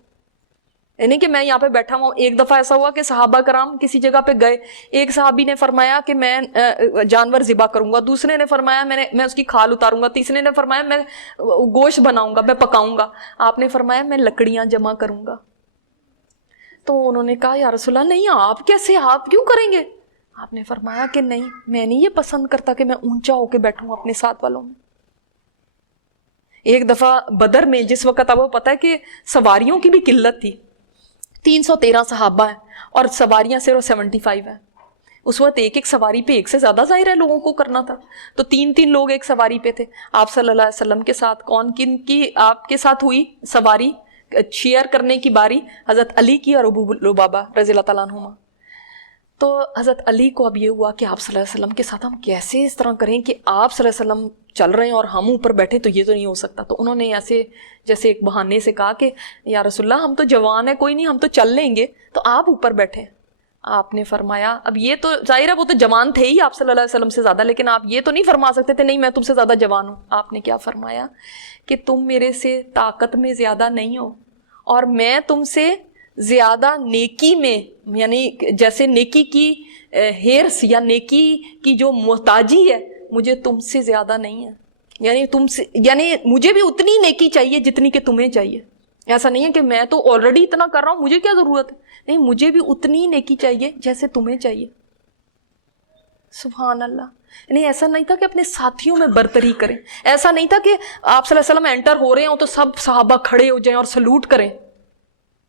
یعنی کہ میں یہاں پہ بیٹھا ہوں، ایک دفعہ ایسا ہوا کہ صحابہ کرام کسی جگہ پہ گئے، ایک صحابی نے فرمایا کہ میں جانور ذبح کروں گا، دوسرے نے فرمایا میں اس کی کھال اتاروں گا، تیسرے نے فرمایا میں گوشت بناؤں گا، میں پکاؤں گا. آپ نے فرمایا میں لکڑیاں جمع کروں گا. تو انہوں نے کہا یا رسول اللہ نہیں، آپ کیسے، آپ کیوں کریں گے؟ آپ نے فرمایا کہ نہیں، میں نہیں یہ پسند کرتا کہ میں اونچا ہو کے بیٹھوں اپنے ساتھ والوں میں. ایک دفعہ بدر میں جس وقت آپ کو پتا ہے کہ سواریوں کی بھی قلت تھی، 313 صحابہ ہیں اور سواریاں صرف 75 ہیں. اس وقت ایک ایک سواری پہ ایک سے زیادہ ظاہر ہے لوگوں کو کرنا تھا، تو 3 لوگ ایک سواری پہ تھے. آپ صلی اللہ علیہ وسلم کے ساتھ کون کن کی آپ کے ساتھ ہوئی سواری شیئر کرنے کی باری؟ حضرت علی کی اور ابو لبابہ رضی اللہ تعالیٰ عنہما. تو حضرت علی کو اب یہ ہوا کہ آپ صلی اللہ علیہ وسلم کے ساتھ ہم کیسے اس طرح کریں کہ آپ صلی اللہ علیہ وسلم چل رہے ہیں اور ہم اوپر بیٹھے، تو یہ تو نہیں ہو سکتا. تو انہوں نے ایسے جیسے ایک بہانے سے کہا کہ یا رسول اللہ ہم تو جوان ہیں، کوئی نہیں ہم تو چل لیں گے، تو آپ اوپر بیٹھے. آپ نے فرمایا، اب یہ تو ظاہر ہے وہ تو جوان تھے ہی آپ صلی اللہ علیہ وسلم سے زیادہ، لیکن آپ یہ تو نہیں فرما سکتے تھے نہیں میں تم سے زیادہ جوان ہوں. آپ نے کیا فرمایا کہ تم میرے سے طاقت میں زیادہ نہیں ہو اور میں تم سے زیادہ نیکی میں، یعنی جیسے نیکی کی ہرس یا نیکی کی جو محتاجی ہے مجھے تم سے زیادہ نہیں ہے. یعنی مجھے بھی اتنی نیکی چاہیے جتنی کہ تمہیں چاہیے. ایسا نہیں ہے کہ میں تو آلریڈی اتنا کر رہا ہوں مجھے کیا ضرورت ہے، نہیں مجھے بھی اتنی نیکی چاہیے جیسے تمہیں چاہیے. سبحان اللہ. یعنی ایسا نہیں تھا کہ اپنے ساتھیوں میں برتری کریں، ایسا نہیں تھا کہ آپ صلی اللہ علیہ وسلم انٹر ہو رہے ہوں تو سب صحابہ کھڑے ہو جائیں اور سلوٹ کریں،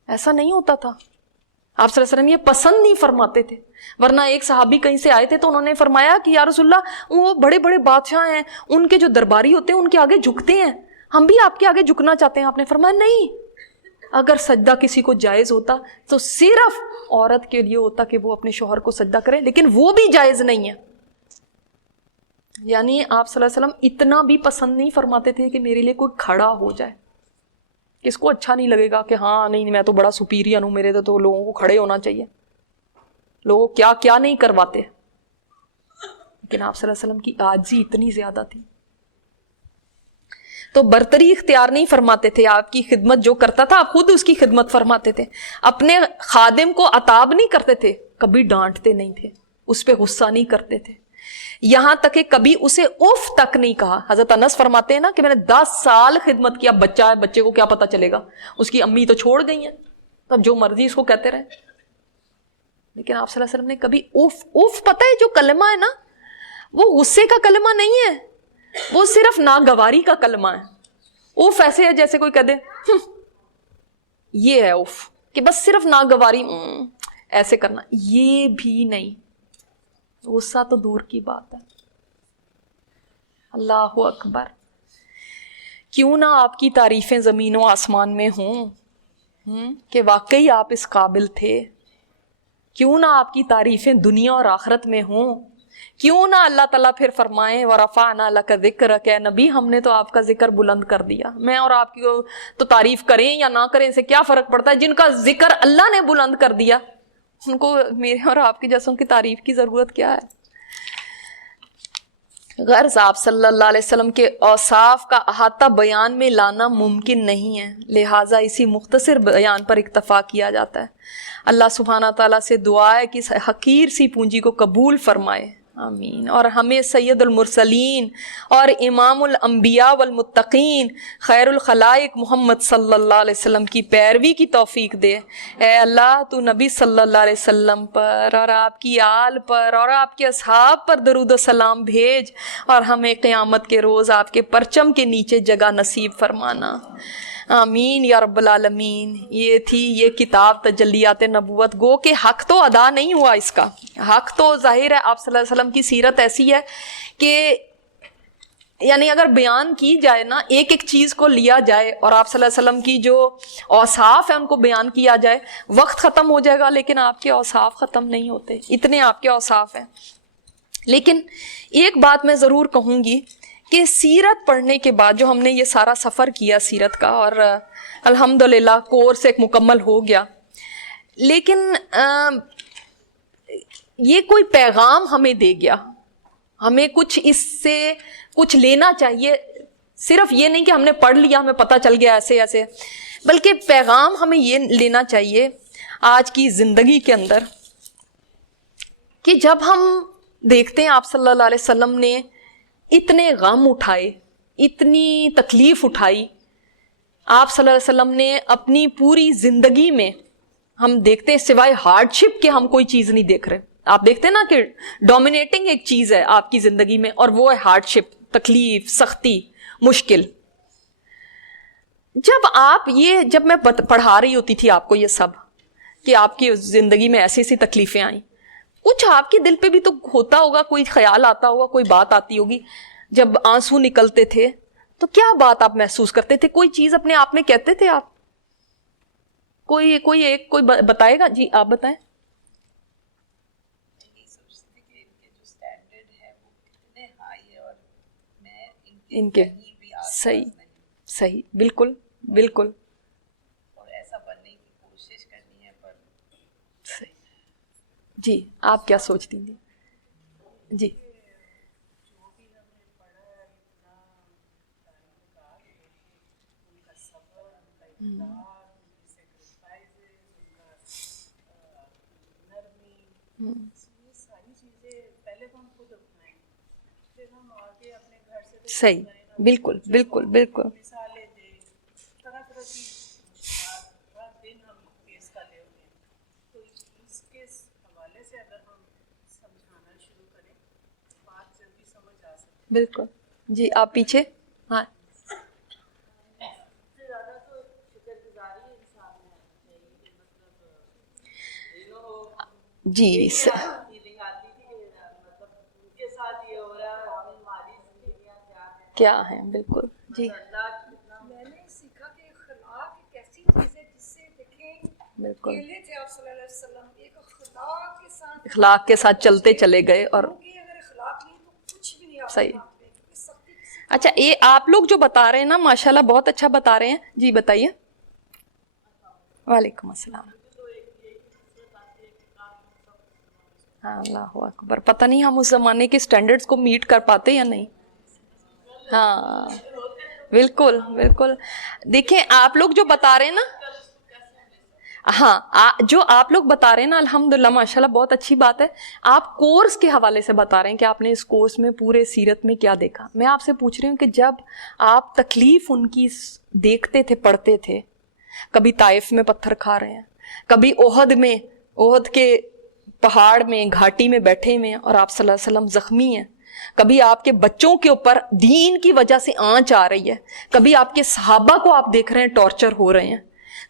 ایسا نہیں ہوتا تھا. آپ صلی اللہ علیہ وسلم یہ پسند نہیں فرماتے تھے. ورنہ ایک صحابی کہیں سے آئے تھے تو انہوں نے فرمایا کہ یا رسول اللہ وہ بڑے بڑے بادشاہ ہیں، ان کے جو درباری ہوتے ہیں ان کے آگے جھکتے ہیں، ہم بھی آپ کے آگے جھکنا چاہتے ہیں. آپ نے فرمایا نہیں، اگر سجدہ کسی کو جائز ہوتا تو صرف عورت کے لیے ہوتا کہ وہ اپنے شوہر کو سجدہ کرے، لیکن وہ بھی جائز نہیں ہے. یعنی آپ صلی اللہ علیہ وسلم اتنا بھی پسند نہیں فرماتے تھے کہ میرے لیے کوئی کھڑا ہو جائے، اس کو اچھا نہیں لگے گا کہ ہاں نہیں میں تو بڑا سپیریئر ہوں، میرے تو لوگوں کو کھڑے ہونا چاہیے. لوگ کیا کیا نہیں کرواتے، لیکن آپ صلی اللہ علیہ وسلم کی عاجزی اتنی زیادہ تھی. تو برتری اختیار نہیں فرماتے تھے. آپ کی خدمت جو کرتا تھا آپ خود اس کی خدمت فرماتے تھے. اپنے خادم کو عتاب نہیں کرتے تھے، کبھی ڈانٹتے نہیں تھے، اس پہ غصہ نہیں کرتے تھے، یہاں تک کہ کبھی اسے اف تک نہیں کہا. حضرت انس فرماتے ہیں نا کہ میں نے 10 سال خدمت کیا، بچہ ہے بچے کو کیا پتا چلے گا، اس کی امی تو چھوڑ گئی ہیں، تب جو مرضی اس کو کہتے رہے. لیکن آپ صلی اللہ علیہ وسلم نے کبھی اف پتہ ہے جو کلمہ ہے نا وہ غصے کا کلمہ نہیں ہے، وہ صرف ناگواری کا کلمہ ہے. اف ایسے ہے جیسے کوئی کہہ دے یہ ہے اف، کہ بس صرف ناگواری ایسے کرنا، یہ بھی نہیں. غصہ تو دور کی بات ہے. اللہ اکبر. کیوں نہ آپ کی تعریفیں زمین و آسمان میں ہوں کہ واقعی آپ اس قابل تھے. کیوں نہ آپ کی تعریفیں دنیا اور آخرت میں ہوں. کیوں نہ اللہ تعالیٰ پھر فرمائیں وَرَفَعْنَا لَكَ ذِكْرَكَ، کہ نبی ہم نے تو آپ کا ذکر بلند کر دیا. میں اور آپ کی تو تعریف کریں یا نہ کریں سے کیا فرق پڑتا ہے، جن کا ذکر اللہ نے بلند کر دیا ان کو میرے اور آپ کے جیسوں کی تعریف کی ضرورت کیا ہے. غرض آپ صلی اللہ علیہ وسلم کے اوصاف کا احاطہ بیان میں لانا ممکن نہیں ہے، لہٰذا اسی مختصر بیان پر اکتفا کیا جاتا ہے. اللہ سبحانہ تعالیٰ سے دعا ہے کہ اس حقیر سی پونجی کو قبول فرمائے، آمین. اور ہمیں سید المرسلین اور امام الانبیاء والمتقین خیر الخلائق محمد صلی اللہ علیہ وسلم کی پیروی کی توفیق دے. اے اللہ تو نبی صلی اللہ علیہ وسلم پر اور آپ کی آل پر اور آپ کے اصحاب پر درود و سلام بھیج اور ہمیں قیامت کے روز آپ کے پرچم کے نیچے جگہ نصیب فرمانا، آمین یا رب العالمین. یہ تھی یہ کتاب تجلیات نبوت. گو کہ حق تو ادا نہیں ہوا، اس کا حق تو ظاہر ہے. آپ صلی اللہ علیہ وسلم کی سیرت ایسی ہے کہ یعنی اگر بیان کی جائے نا، ایک ایک چیز کو لیا جائے اور آپ صلی اللہ علیہ وسلم کی جو اوصاف ہیں ان کو بیان کیا جائے، وقت ختم ہو جائے گا، لیکن آپ کے اوصاف ختم نہیں ہوتے، اتنے آپ کے اوصاف ہیں. لیکن ایک بات میں ضرور کہوں گی کہ سیرت پڑھنے کے بعد جو ہم نے یہ سارا سفر کیا سیرت کا، اور الحمدللہ کورس ایک مکمل ہو گیا، لیکن یہ کوئی پیغام ہمیں دے گیا، ہمیں کچھ اس سے کچھ لینا چاہیے. صرف یہ نہیں کہ ہم نے پڑھ لیا ہمیں پتہ چل گیا ایسے ایسے، بلکہ پیغام ہمیں یہ لینا چاہیے آج کی زندگی کے اندر کہ جب ہم دیکھتے ہیں آپ صلی اللہ علیہ وسلم نے اتنے غم اٹھائے، اتنی تکلیف اٹھائی، آپ صلی اللہ علیہ وسلم نے اپنی پوری زندگی میں ہم دیکھتے ہیں سوائے ہارڈ شپ کے ہم کوئی چیز نہیں دیکھ رہے. آپ دیکھتے ہیں نا کہ ڈومینیٹنگ ایک چیز ہے آپ کی زندگی میں اور وہ ہے ہارڈ شپ، تکلیف، سختی، مشکل. جب میں پڑھا رہی ہوتی تھی آپ کو یہ سب کہ آپ کی زندگی میں ایسی ایسی تکلیفیں آئیں، کچھ آپ کے دل پہ بھی تو ہوتا ہوگا, کوئی خیال آتا ہوگا, کوئی بات آتی ہوگی. جب آنسو نکلتے تھے تو کیا بات آپ محسوس کرتے تھے؟ کوئی چیز اپنے آپ میں کہتے تھے آپ؟ کوئی بتائے گا؟ جی آپ بتائیں. ان کے صحیح بالکل بالکل ایسا بننے کی کوشش کرنی ہے پر صحیح. جی آپ کیا سوچتی تھی؟ جی جو بھی ہم نے پڑھا ہے اتنا تعلیم کا ان کا صبر, ان کا اقدار, ان کی سیکریفائزز, ان کا نرمی, یہ ساری چیزیں پہلے تو ہم خود اپنائیں, پھر ہم آگے اپنے گھر سے صحیح بالکل بالکل بالکل مثالیں دیں. طرح طرح کی مشکلات ہر دن ہم فیس کر رہے ہوتے ہیں, تو اس کے حوالے سے اگر ہم سمجھانا شروع کریں تو بات جلدی سمجھ آ سکتی ہے. بالکل. جی آپ پیچھے. ہاں سب سے زیادہ تو شکر گزاری انسان میں چاہیے کہ مطلب جی فیلنگ آتی تھی کہ مطلب ان کے ساتھ یہ ہو رہا ہے, ہماری زندگیاں کیا ہے. بالکل. جی میں نے سیکھا کہ اخلاق ایک ایسی چیز ہے جس سے دیکھیں بالکل اکیلے تھے آپ صلی اللہ علیہ وسلم, ایک اخلاق کے ساتھ چلتے چلے گئے. اور اگر اخلاق نہیں تو کچھ بھی نہیں آپ صحیح. سکتی. اچھا یہ آپ لوگ جو بتا رہے ہیں نا ماشاءاللہ بہت اچھا بتا رہے ہیں. جی بتائیے. وعلیکم السلام. ہاں اللہ اکبر. پتہ نہیں ہم اس زمانے کے سٹینڈرڈز کو میٹ کر پاتے یا نہیں. ہاں بالکل بالکل. دیکھیں آپ لوگ جو بتا رہے ہیں نا, ہاں جو آپ لوگ بتا رہے ہیں نا الحمدللہ ماشاءاللہ بہت اچھی بات ہے. آپ کورس کے حوالے سے بتا رہے ہیں کہ آپ نے اس کورس میں پورے سیرت میں کیا دیکھا. میں آپ سے پوچھ رہی ہوں کہ جب آپ تکلیف ان کی دیکھتے تھے, پڑھتے تھے, کبھی طائف میں پتھر کھا رہے ہیں, کبھی احد کے پہاڑ میں گھاٹی میں بیٹھے ہوئے ہیں اور آپ صلی اللہ علیہ وسلم زخمی ہیں, کبھی آپ کے بچوں کے اوپر دین کی وجہ سے آنچ آ رہی ہے, کبھی آپ کے صحابہ کو آپ دیکھ رہے ہیں ٹارچر ہو رہے ہیں,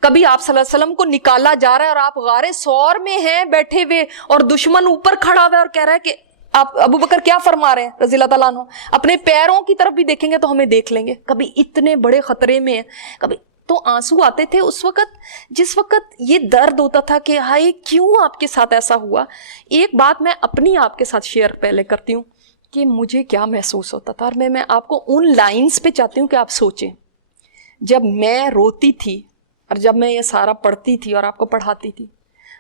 کبھی آپ صلی اللہ علیہ وسلم کو نکالا جا رہا ہے اور آپ غار ثور میں ہیں بیٹھے ہوئے اور دشمن اوپر کھڑا ہوا ہے اور کہہ رہا ہے کہ آپ ابو بکر کیا فرما رہے ہیں رضی اللہ تعالیٰ عنہ, اپنے پیروں کی طرف بھی دیکھیں گے تو ہمیں دیکھ لیں گے. کبھی اتنے بڑے خطرے میں ہیں, کبھی تو آنسو آتے تھے اس وقت جس وقت یہ درد ہوتا تھا کہ ہائے کیوں آپ کے ساتھ ایسا ہوا. ایک بات میں اپنی آپ کے ساتھ شیئر پہلے کرتی ہوں کہ مجھے کیا محسوس ہوتا تھا, اور میں آپ کو ان لائنز پہ چاہتی ہوں کہ آپ سوچیں. جب میں روتی تھی اور جب میں یہ سارا پڑھتی تھی اور آپ کو پڑھاتی تھی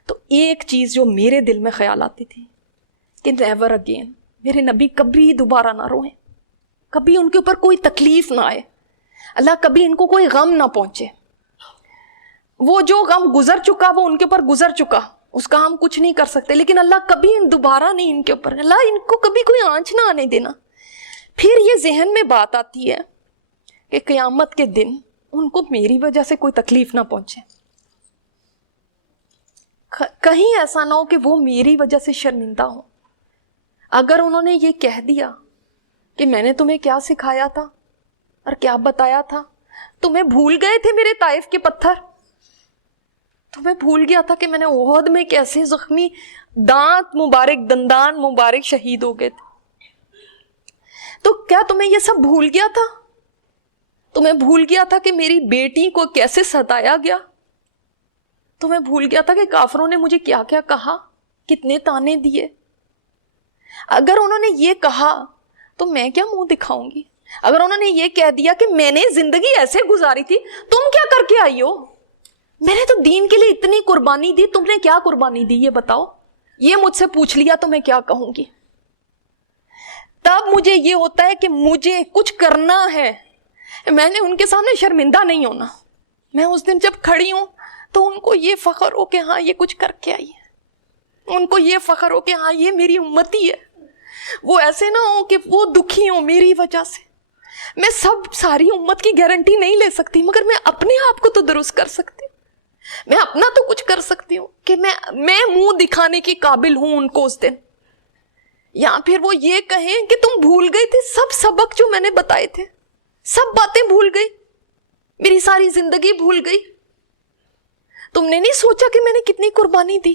تو ایک چیز جو میرے دل میں خیال آتی تھی کہ نیور اگین, میرے نبی کبھی دوبارہ نہ روئیں, کبھی ان کے اوپر کوئی تکلیف نہ آئے, اللہ کبھی ان کو کوئی غم نہ پہنچے. وہ جو غم گزر چکا وہ ان کے اوپر گزر چکا, اس کا ہم کچھ نہیں کر سکتے, لیکن اللہ کبھی دوبارہ نہیں ان کے اوپر, اللہ ان کو کبھی کوئی آنچ نہ آنے دینا. پھر یہ ذہن میں بات آتی ہے کہ قیامت کے دن ان کو میری وجہ سے کوئی تکلیف نہ پہنچے, کہیں ایسا نہ ہو کہ وہ میری وجہ سے شرمندہ ہوں. اگر انہوں نے یہ کہہ دیا کہ میں نے تمہیں کیا سکھایا تھا اور کیا بتایا تھا, تمہیں بھول گئے تھے میرے طائف کے پتھر, تمہیں بھول گیا تھا کہ میں نے احد میں کیسے زخمی دانت مبارک دندان مبارک شہید ہو گئے تھے, تو کیا تمہیں یہ سب بھول گیا تھا؟ تمہیں بھول گیا تھا کہ میری بیٹی کو کیسے ستایا گیا؟ تمہیں بھول گیا تھا کہ کافروں نے مجھے کیا کیا کہا, کتنے تانے دیے؟ اگر انہوں نے یہ کہا تو میں کیا منہ دکھاؤں گی؟ اگر انہوں نے یہ کہہ دیا کہ میں نے زندگی ایسے گزاری تھی, تم کیا کر کے آئی ہو, میں نے تو دین کے لیے اتنی قربانی دی, تم نے کیا قربانی دی یہ بتاؤ, یہ مجھ سے پوچھ لیا تو میں کیا کہوں گی؟ تب مجھے یہ ہوتا ہے کہ مجھے کچھ کرنا ہے, میں نے ان کے سامنے شرمندہ نہیں ہونا. میں اس دن جب کھڑی ہوں تو ان کو یہ فخر ہو کہ ہاں یہ کچھ کر کے آئی ہے, ان کو یہ فخر ہو کہ ہاں یہ میری امتی ہے. وہ ایسے نہ ہو کہ وہ دکھی ہوں میری وجہ سے. میں ساری امت کی گارنٹی نہیں لے سکتی, مگر میں اپنے آپ کو تو درست کر سکتی ہوں, میں اپنا تو کچھ کر سکتی ہوں کہ میں منہ دکھانے کی قابل ہوں ان کو اس دن. یا پھر وہ یہ کہیں کہ تم بھول گئی تھی سب سبق جو میں نے بتائے تھے, سب باتیں بھول گئی, میری ساری زندگی بھول گئی, تم نے نہیں سوچا کہ میں نے کتنی قربانی دی.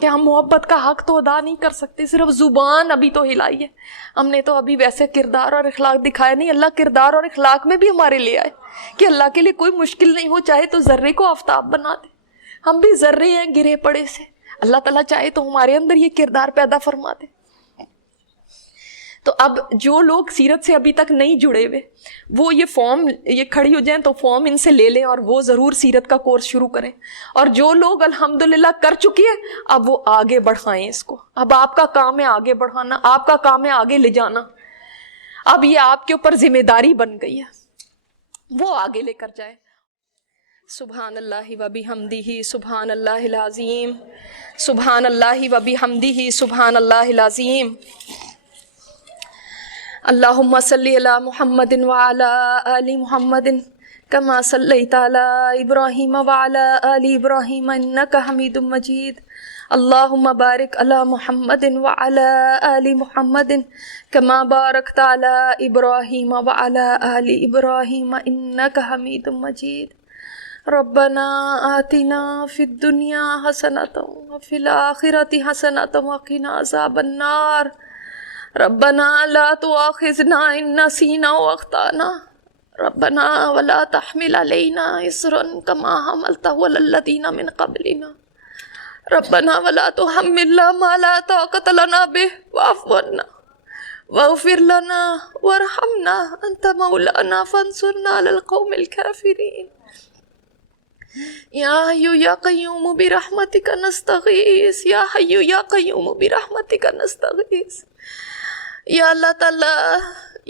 کہ ہم محبت کا حق تو ادا نہیں کر سکتے, صرف زبان ابھی تو ہلائی ہے ہم نے, تو ابھی ویسے کردار اور اخلاق دکھایا نہیں. اللہ کردار اور اخلاق میں بھی ہمارے لیے آئے کہ اللہ کے لیے کوئی مشکل نہیں ہو, چاہے تو ذرے کو آفتاب بنا دے. ہم بھی ذرے ہیں گرے پڑے سے, اللہ تعالیٰ چاہے تو ہمارے اندر یہ کردار پیدا فرما دے. تو اب جو لوگ سیرت سے ابھی تک نہیں جڑے ہوئے وہ یہ فارم یہ کھڑی ہو جائیں تو فارم ان سے لے لیں اور وہ ضرور سیرت کا کورس شروع کریں. اور جو لوگ الحمدللہ کر چکی ہیں اب وہ آگے بڑھائیں اس کو. اب آپ کا کام ہے آگے بڑھانا, آپ کا کام ہے آگے لے جانا. اب یہ آپ کے اوپر ذمہ داری بن گئی ہے, وہ آگے لے کر جائے. سبحان اللہ و بحمدہ سبحان اللہ العظیم, سبحان اللہ و بحمدہ سبحان اللہ العظیم. اللہم صلی علی محمد وعلی آل محمد کما صلیت علی ابراہیم وعلی آل ابراہیم انک حمید مجید. اللہم بارک علی محمد وعلی آل محمد کما بارکت علی ابراہیم وعلی آل ابراہیم انک حمید مجید. ربنا آتنا فی الدنیا حسنۃ وفی الآخرۃ حسنۃ وقنا عذاب النار. ربنا لا تؤاخذنا ان نسینا واخطانا. ربنا ولا تحمل علينا اصرا كما حملته على الذين من قبلنا. ربنا ولا تحملنا ما لا طاقة لنا به واعف عنا واغفر لنا وارحمنا انت مولانا فانصرنا على القوم الكافرين. یا حی یا قیوم برحمتک نستغیث, یا حی یا قیوم برحمتک نستغیث. یا اللہ تعالیٰ,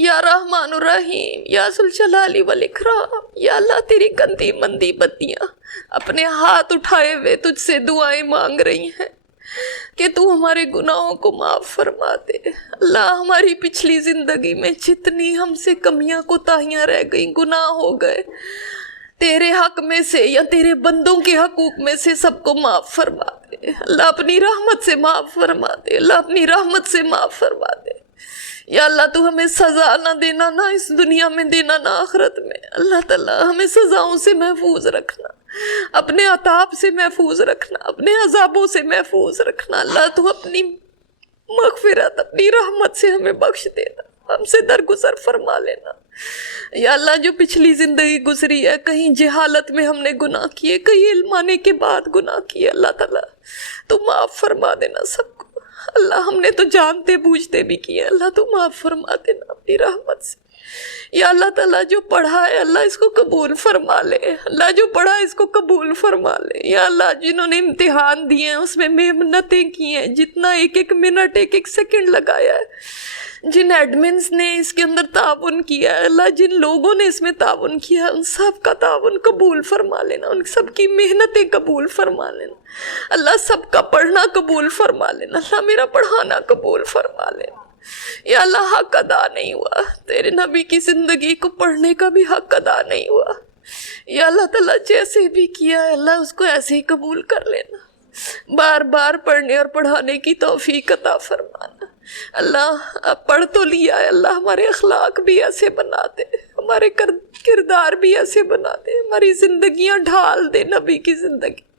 یا رحمان الرحیم, یا ذوالجلال والاکرام, یا اللہ تیری گندی مندی بندیاں اپنے ہاتھ اٹھائے ہوئے تجھ سے دعائیں مانگ رہی ہیں کہ تو ہمارے گناہوں کو معاف فرما دے. اللہ ہماری پچھلی زندگی میں جتنی ہم سے کمیاں کوتاہیاں رہ گئیں, گناہ ہو گئے, تیرے حق میں سے یا تیرے بندوں کے حقوق میں سے سب کو معاف فرما دے. اللہ اپنی رحمت سے معاف فرما دے, اللہ اپنی رحمت سے معاف فرما دے. یا اللہ تو ہمیں سزا نہ دینا, نہ اس دنیا میں دینا نہ آخرت میں. اللہ تعالیٰ ہمیں سزاؤں سے محفوظ رکھنا, اپنے عذاب سے محفوظ رکھنا, اپنے عذابوں سے محفوظ رکھنا. اللہ تو اپنی مغفرت اپنی رحمت سے ہمیں بخش دینا, ہم سے درگزر فرما لینا. یا اللہ جو پچھلی زندگی گزری ہے کہیں جہالت میں ہم نے گناہ کیے, کہیں علم آنے کے بعد گناہ کیے, اللہ تعالیٰ تو معاف فرما دینا سب کو. اللہ ہم نے تو جانتے بوجھتے بھی کیے, اللہ تو معاف فرما دینا اپنی رحمت سے. یا اللہ تعالیٰ جو پڑھا ہے اللہ اس کو قبول فرما لے, اللہ جو پڑھا ہے اس کو قبول فرما لے. یا اللہ جنہوں نے امتحان دیے ہیں اس میں محنتیں کی ہیں, جتنا ایک ایک منٹ ایک ایک سیکنڈ لگایا ہے, جن ایڈمنز نے اس کے اندر تعاون کیا ہے, اللہ جن لوگوں نے اس میں تعاون کیا ہے ان سب کا تعاون قبول فرما لینا, ان سب کی محنتیں قبول فرما لینا. اللہ سب کا پڑھنا قبول فرما لینا, اللہ میرا پڑھانا قبول فرما لینا. یا اللہ حق ادا نہیں ہوا, تیرے نبی کی زندگی کو پڑھنے کا بھی حق ادا نہیں ہوا. یا اللہ تعالیٰ جیسے بھی کیا ہے اللہ اس کو ایسے ہی قبول کر لینا, بار بار پڑھنے اور پڑھانے کی توفیق عطا فرمانا. اللہ پڑھ تو لیا ہے, اللہ ہمارے اخلاق بھی ایسے بنا دے, ہمارے کردار بھی ایسے بنا دے, ہماری زندگیاں ڈھال دے نبی کی زندگی.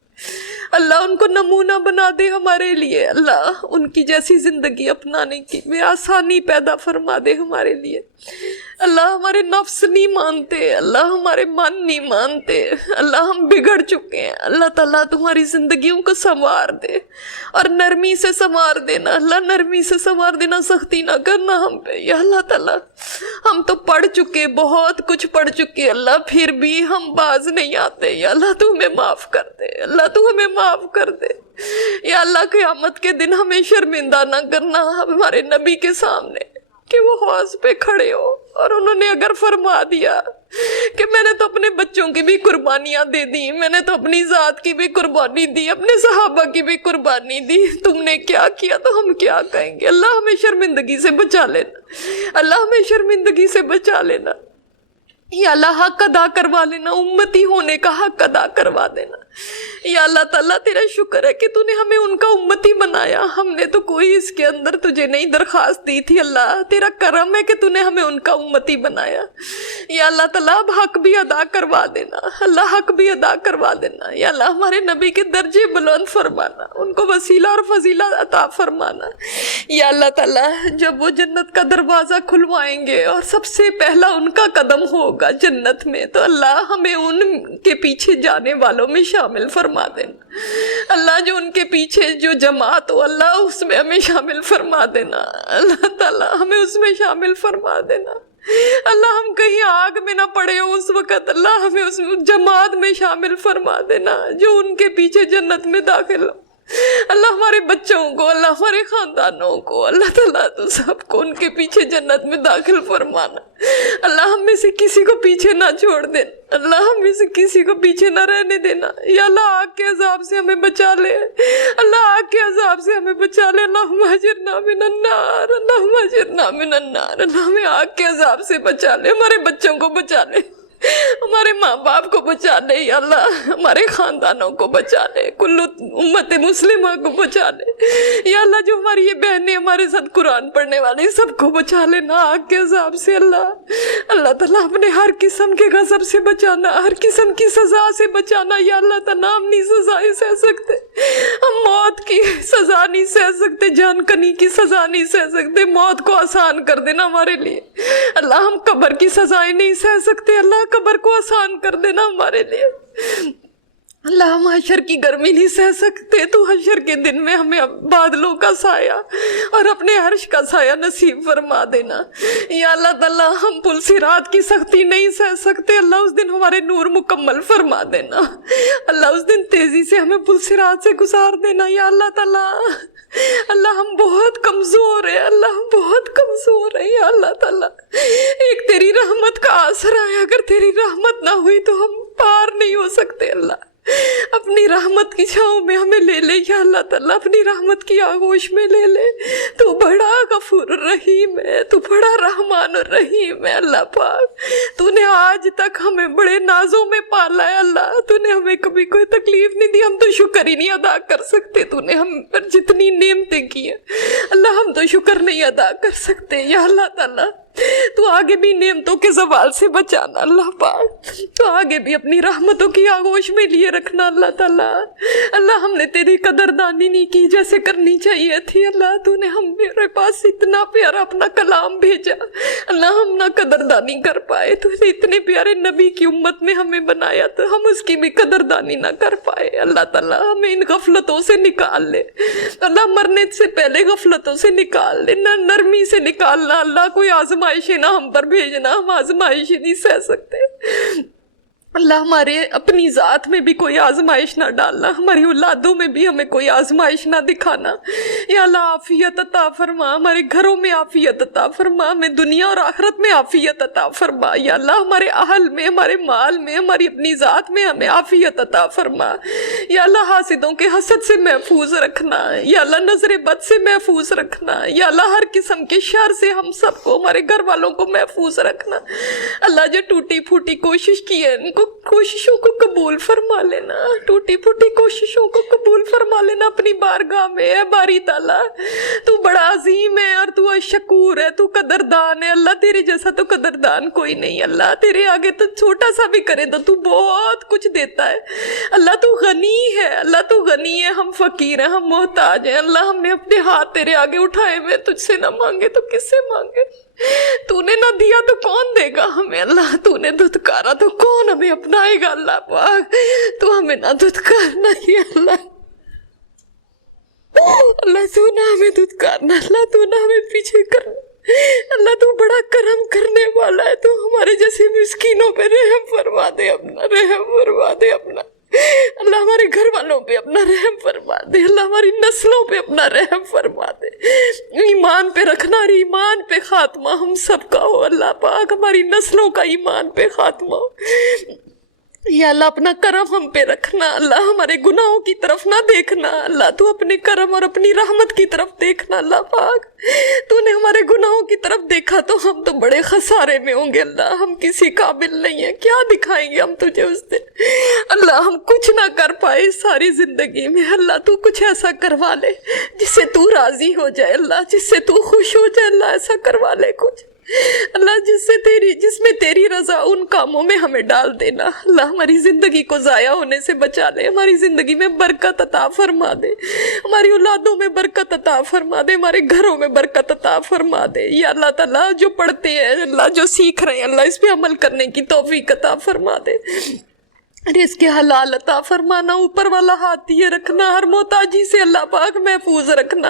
اللہ ان کو نمونہ بنا دے ہمارے لیے, اللہ ان کی جیسی زندگی اپنانے کی میں آسانی پیدا فرما دے ہمارے لیے. اللہ ہمارے نفس نہیں مانتے, اللہ ہمارے من نہیں مانتے, اللہ ہم بگڑ چکے ہیں. اللہ تعالیٰ تمہاری زندگیوں کو سنوار دے اور نرمی سے سنوار دینا, اللہ نرمی سے سنوار دینا, سختی نہ کرنا ہم پہ. یا اللہ تعالیٰ ہم تو پڑھ چکے, بہت کچھ پڑھ چکے اللہ, پھر بھی ہم باز نہیں آتے. یا اللہ تو ہمیں معاف کر دے, اللہ تو ہمیں معاف کر دے. یا اللہ قیامت کے دن ہمیں شرمندہ نہ کرنا ہمارے نبی کے سامنے کہ وہ حوض پہ کھڑے ہو اور انہوں نے اگر فرما دیا کہ میں نے تو اپنے بچوں کی بھی قربانیاں دے دی, میں نے تو اپنی ذات کی بھی قربانی دی, اپنے صحابہ کی بھی قربانی دی, تم نے کیا کیا, تو ہم کیا کہیں گے. اللہ ہمیں شرمندگی سے بچا لینا, اللہ ہمیں شرمندگی سے بچا لینا. یا اللہ حق ادا کروا لینا, امتی ہونے کا حق ادا کروا دینا. یا اللہ تعالیٰ تیرا شکر ہے کہ تو نے ہمیں ان کا امتی بنایا. ہم نے تو کوئی اس کے اندر تجھے نہیں درخواست دی تھی. اللہ تیرا کرم ہے کہ تو نے ہمیں ان کا امتی بنایا. یا اللہ تعالیٰ اب حق بھی ادا کروا دینا. اللہ حق بھی ادا کروا دینا. یا اللہ ہمارے نبی کے درجے بلند فرمانا, ان کو وسیلہ اور فضیلہ عطا فرمانا. یا اللہ تعالیٰ جب وہ جنت کا دروازہ کھلوائیں گے اور سب سے پہلا ان کا قدم ہوگا جنت میں, تو اللہ ہمیں ان کے پیچھے جانے والوں میں شامل فرما دینا. اللہ جو ان کے پیچھے جو جماعت ہو اللہ اس میں ہمیں شامل فرما دینا. اللہ تعالیٰ ہمیں اس میں شامل فرما دینا. اللہ ہم کہیں آگ میں نہ پڑے ہوں اس وقت, اللہ ہمیں اس جماعت میں شامل فرما دینا جو ان کے پیچھے جنت میں داخل ہو. اللہ ہمارے بچوں کو, اللہ ہمارے خاندانوں کو, اللہ تعالیٰ تو سب کو ان کے پیچھے جنت میں داخل فرمانا. اللہ ہم میں سے کسی کو پیچھے نہ چھوڑ دینا. اللہ ہم میں سے کسی کو پیچھے نہ رہنے دینا. یا اللہ آگ کے عذاب سے ہمیں بچا لے. اللہ آگ کے عذاب سے ہمیں بچا لے. اللہم اجرنا من النار, اللہم اجرنا من النار. اللہ ہمیں آگ کے عذاب سے بچا لے. ہمارے بچوں کو بچا لے, ہمارے ماں باپ کو بچا لے. یا اللہ ہمارے خاندانوں کو بچا لے, کل امت مسلمہ کو بچا لے. یا اللہ جو ہماری یہ بہنیں ہمارے ساتھ قرآن پڑھنے والی سب کو بچا لینا آگ کے عذاب سے. اللہ تعالیٰ اپنے ہر قسم کے غضب سے بچانا, ہر قسم کی سزا سے بچانا. یا اللہ تعالیٰ ہم نہیں سزائیں سہ سکتے, ہم موت کی سزا نہیں سہ سکتے, جان کنی کی سزا نہیں سہ سکتے. موت کو آسان کر دینا ہمارے لیے. اللہ ہم قبر کی سزائیں نہیں سہ سکتے, اللہ قبر کو آسان کر دینا ہمارے لیے. اللہ ہم حشر کی گرمی نہیں سہ سکتے, تو حشر کے دن میں ہمیں بادلوں کا سایہ اور اپنے عرش کا سایہ نصیب فرما دینا. یا اللہ تعالیٰ ہم پل صراط کی سختی نہیں سہ سکتے, اللہ اس دن ہمارے نور مکمل فرما دینا. اللہ اس دن تیزی سے ہمیں پل صراط سے گزار دینا. یا اللہ تعالیٰ اللہ ہم بہت کمزور ہیں, اللہ ہم بہت کمزور ہیں. یا اللہ تعالیٰ ایک تیری رحمت کا آسرا ہے, اگر تیری رحمت نہ ہوئی تو ہم پار نہیں ہو سکتے. اللہ اپنی رحمت کی چھاؤں میں ہمیں لے لے. یا اللہ تعالیٰ اپنی رحمت کی آغوش میں لے لے. تو بڑا غفور الرحیم ہے, تو بڑا رحمان الرحیم ہے. اللہ پاک تو نے آج تک ہمیں بڑے نازوں میں پالا ہے. اللہ تو نے ہمیں کبھی کوئی تکلیف نہیں دی, ہم تو شکر ہی نہیں ادا کر سکتے. تو نے ہم پر جتنی نعمتیں کی ہیں اللہ ہم تو شکر نہیں ادا کر سکتے. یا اللہ تعالیٰ تو آگے بھی نعمتوں کے زوال سے بچانا. اللہ پاک تو آگے بھی اپنی رحمتوں کی آغوش میں لیے رکھنا. اللہ تعالیٰ اللہ ہم نے تیری قدردانی نہیں کی جیسے کرنی چاہیے تھی. اللہ تو نے ہم میرے پاس اتنا پیارا اپنا کلام بھیجا, اللہ ہم نہ قدردانی کر پائے. تو نے اتنے پیارے نبی کی امت میں ہمیں بنایا تو ہم اس کی بھی قدردانی نہ کر پائے. اللہ تعالیٰ ہمیں ان غفلتوں سے نکال لے. اللہ مرنے سے پہلے غفلتوں سے نکال لے, نہ نرمی سے نکالنا. اللہ کوئی آزمائشیں نہ ہم پر بھیجنا, ہم آزمائشیں نہیں سہ سکتے. اللہ ہمارے اپنی ذات میں بھی کوئی آزمائش نہ ڈالنا, ہماری اولادوں میں بھی ہمیں کوئی آزمائش نہ دکھانا. یا اللہ عافیت عطا فرما, ہمارے گھروں میں عافیت عطا فرما, ہمیں دنیا اور آخرت میں عافیت عطا فرما. یا اللہ ہمارے اہل میں, ہمارے مال میں, ہماری اپنی ذات میں ہمیں عافیت عطا فرما. یا اللہ حاسدوں کے حسد سے محفوظ رکھنا. یا اللہ نظر بد سے محفوظ رکھنا. یا اللہ ہر قسم کے شر سے ہم سب کو, ہمارے گھر والوں کو محفوظ رکھنا. اللہ جو ٹوٹی پھوٹی کوشش کی ہے ان کو کوششوں کو قبول فرما لینا, ٹوٹی پھوٹی کوششوں کو قبول فرما لینا اپنی بارگاہ میں. اے باری تعالیٰ تو بڑا عظیم ہے اور تو شکور ہے, تو قدردان ہے. اللہ تیرے جیسا تو قدردان کوئی نہیں. اللہ تیرے آگے تو چھوٹا سا بھی کرے تو بہت کچھ دیتا ہے. اللہ تو غنی ہے, اللہ تو غنی ہے, ہم فقیر ہیں, ہم محتاج ہیں. اللہ ہم نے اپنے ہاتھ تیرے آگے اٹھائے ہوئے, تجھ سے نہ مانگے تو کس سے مانگے. تو نے نہ دیا تو کون دے گا ہمیں. اللہ تو نے دھتکارا تو کون ہمیں اپنائے گا. اللہ پاک تو ہمیں نہ دھتکارنا ہی. اللہ تو نہ ہمیں دھتکارنا, اللہ تو نہ ہمیں پیچھے کرنا. اللہ تو بڑا کرم کرنے والا ہے, تو ہمارے جیسے مسکینوں پہ رحم فرما دے, اپنا رحم فرما دے اپنا. اللہ ہمارے گھر والوں پہ اپنا رحم فرما دے. اللہ ہماری نسلوں پہ اپنا رحم فرما دے. ایمان پہ رکھنا اور ایمان پہ خاتمہ ہم سب کا ہو. اللہ پاک ہماری نسلوں کا ایمان پہ خاتمہ ہو. یا اللہ اپنا کرم ہم پہ رکھنا، اللہ ہمارے گناہوں کی طرف نہ دیکھنا، اللہ تو اپنے کرم اور اپنی رحمت کی طرف دیکھنا۔ اللہ پاک تو نے ہمارے گناہوں کی طرف دیکھا تو ہم تو بڑے خسارے میں ہوں گے اللہ، ہم کسی قابل نہیں ہیں، کیا دکھائیں گے ہم تجھے اس دن اللہ، ہم کچھ نہ کر پائے ساری زندگی میں، اللہ تو کچھ ایسا کروا لے جس سے تو راضی ہو جائے اللہ، جس سے تو خوش ہو جائے اللہ، ایسا کروا لے کچھ اللہ جس میں تیری رضا، ان کاموں میں ہمیں ڈال دینا اللہ، ہماری زندگی کو ضائع ہونے سے بچا لے، ہماری زندگی میں برکت عطا فرما دے، ہماری اولادوں میں برکت عطا فرما دے، ہمارے گھروں میں برکت عطا فرما دے یا اللہ تعالیٰ، جو پڑھتے ہیں اللہ، جو سیکھ رہے ہیں اللہ، اس پہ عمل کرنے کی توفیق عطا فرما دے، رزق کے حلال عطا فرمانا، اوپر والا ہاتھ دیے رکھنا، ہر محتاجی سے اللہ پاک محفوظ رکھنا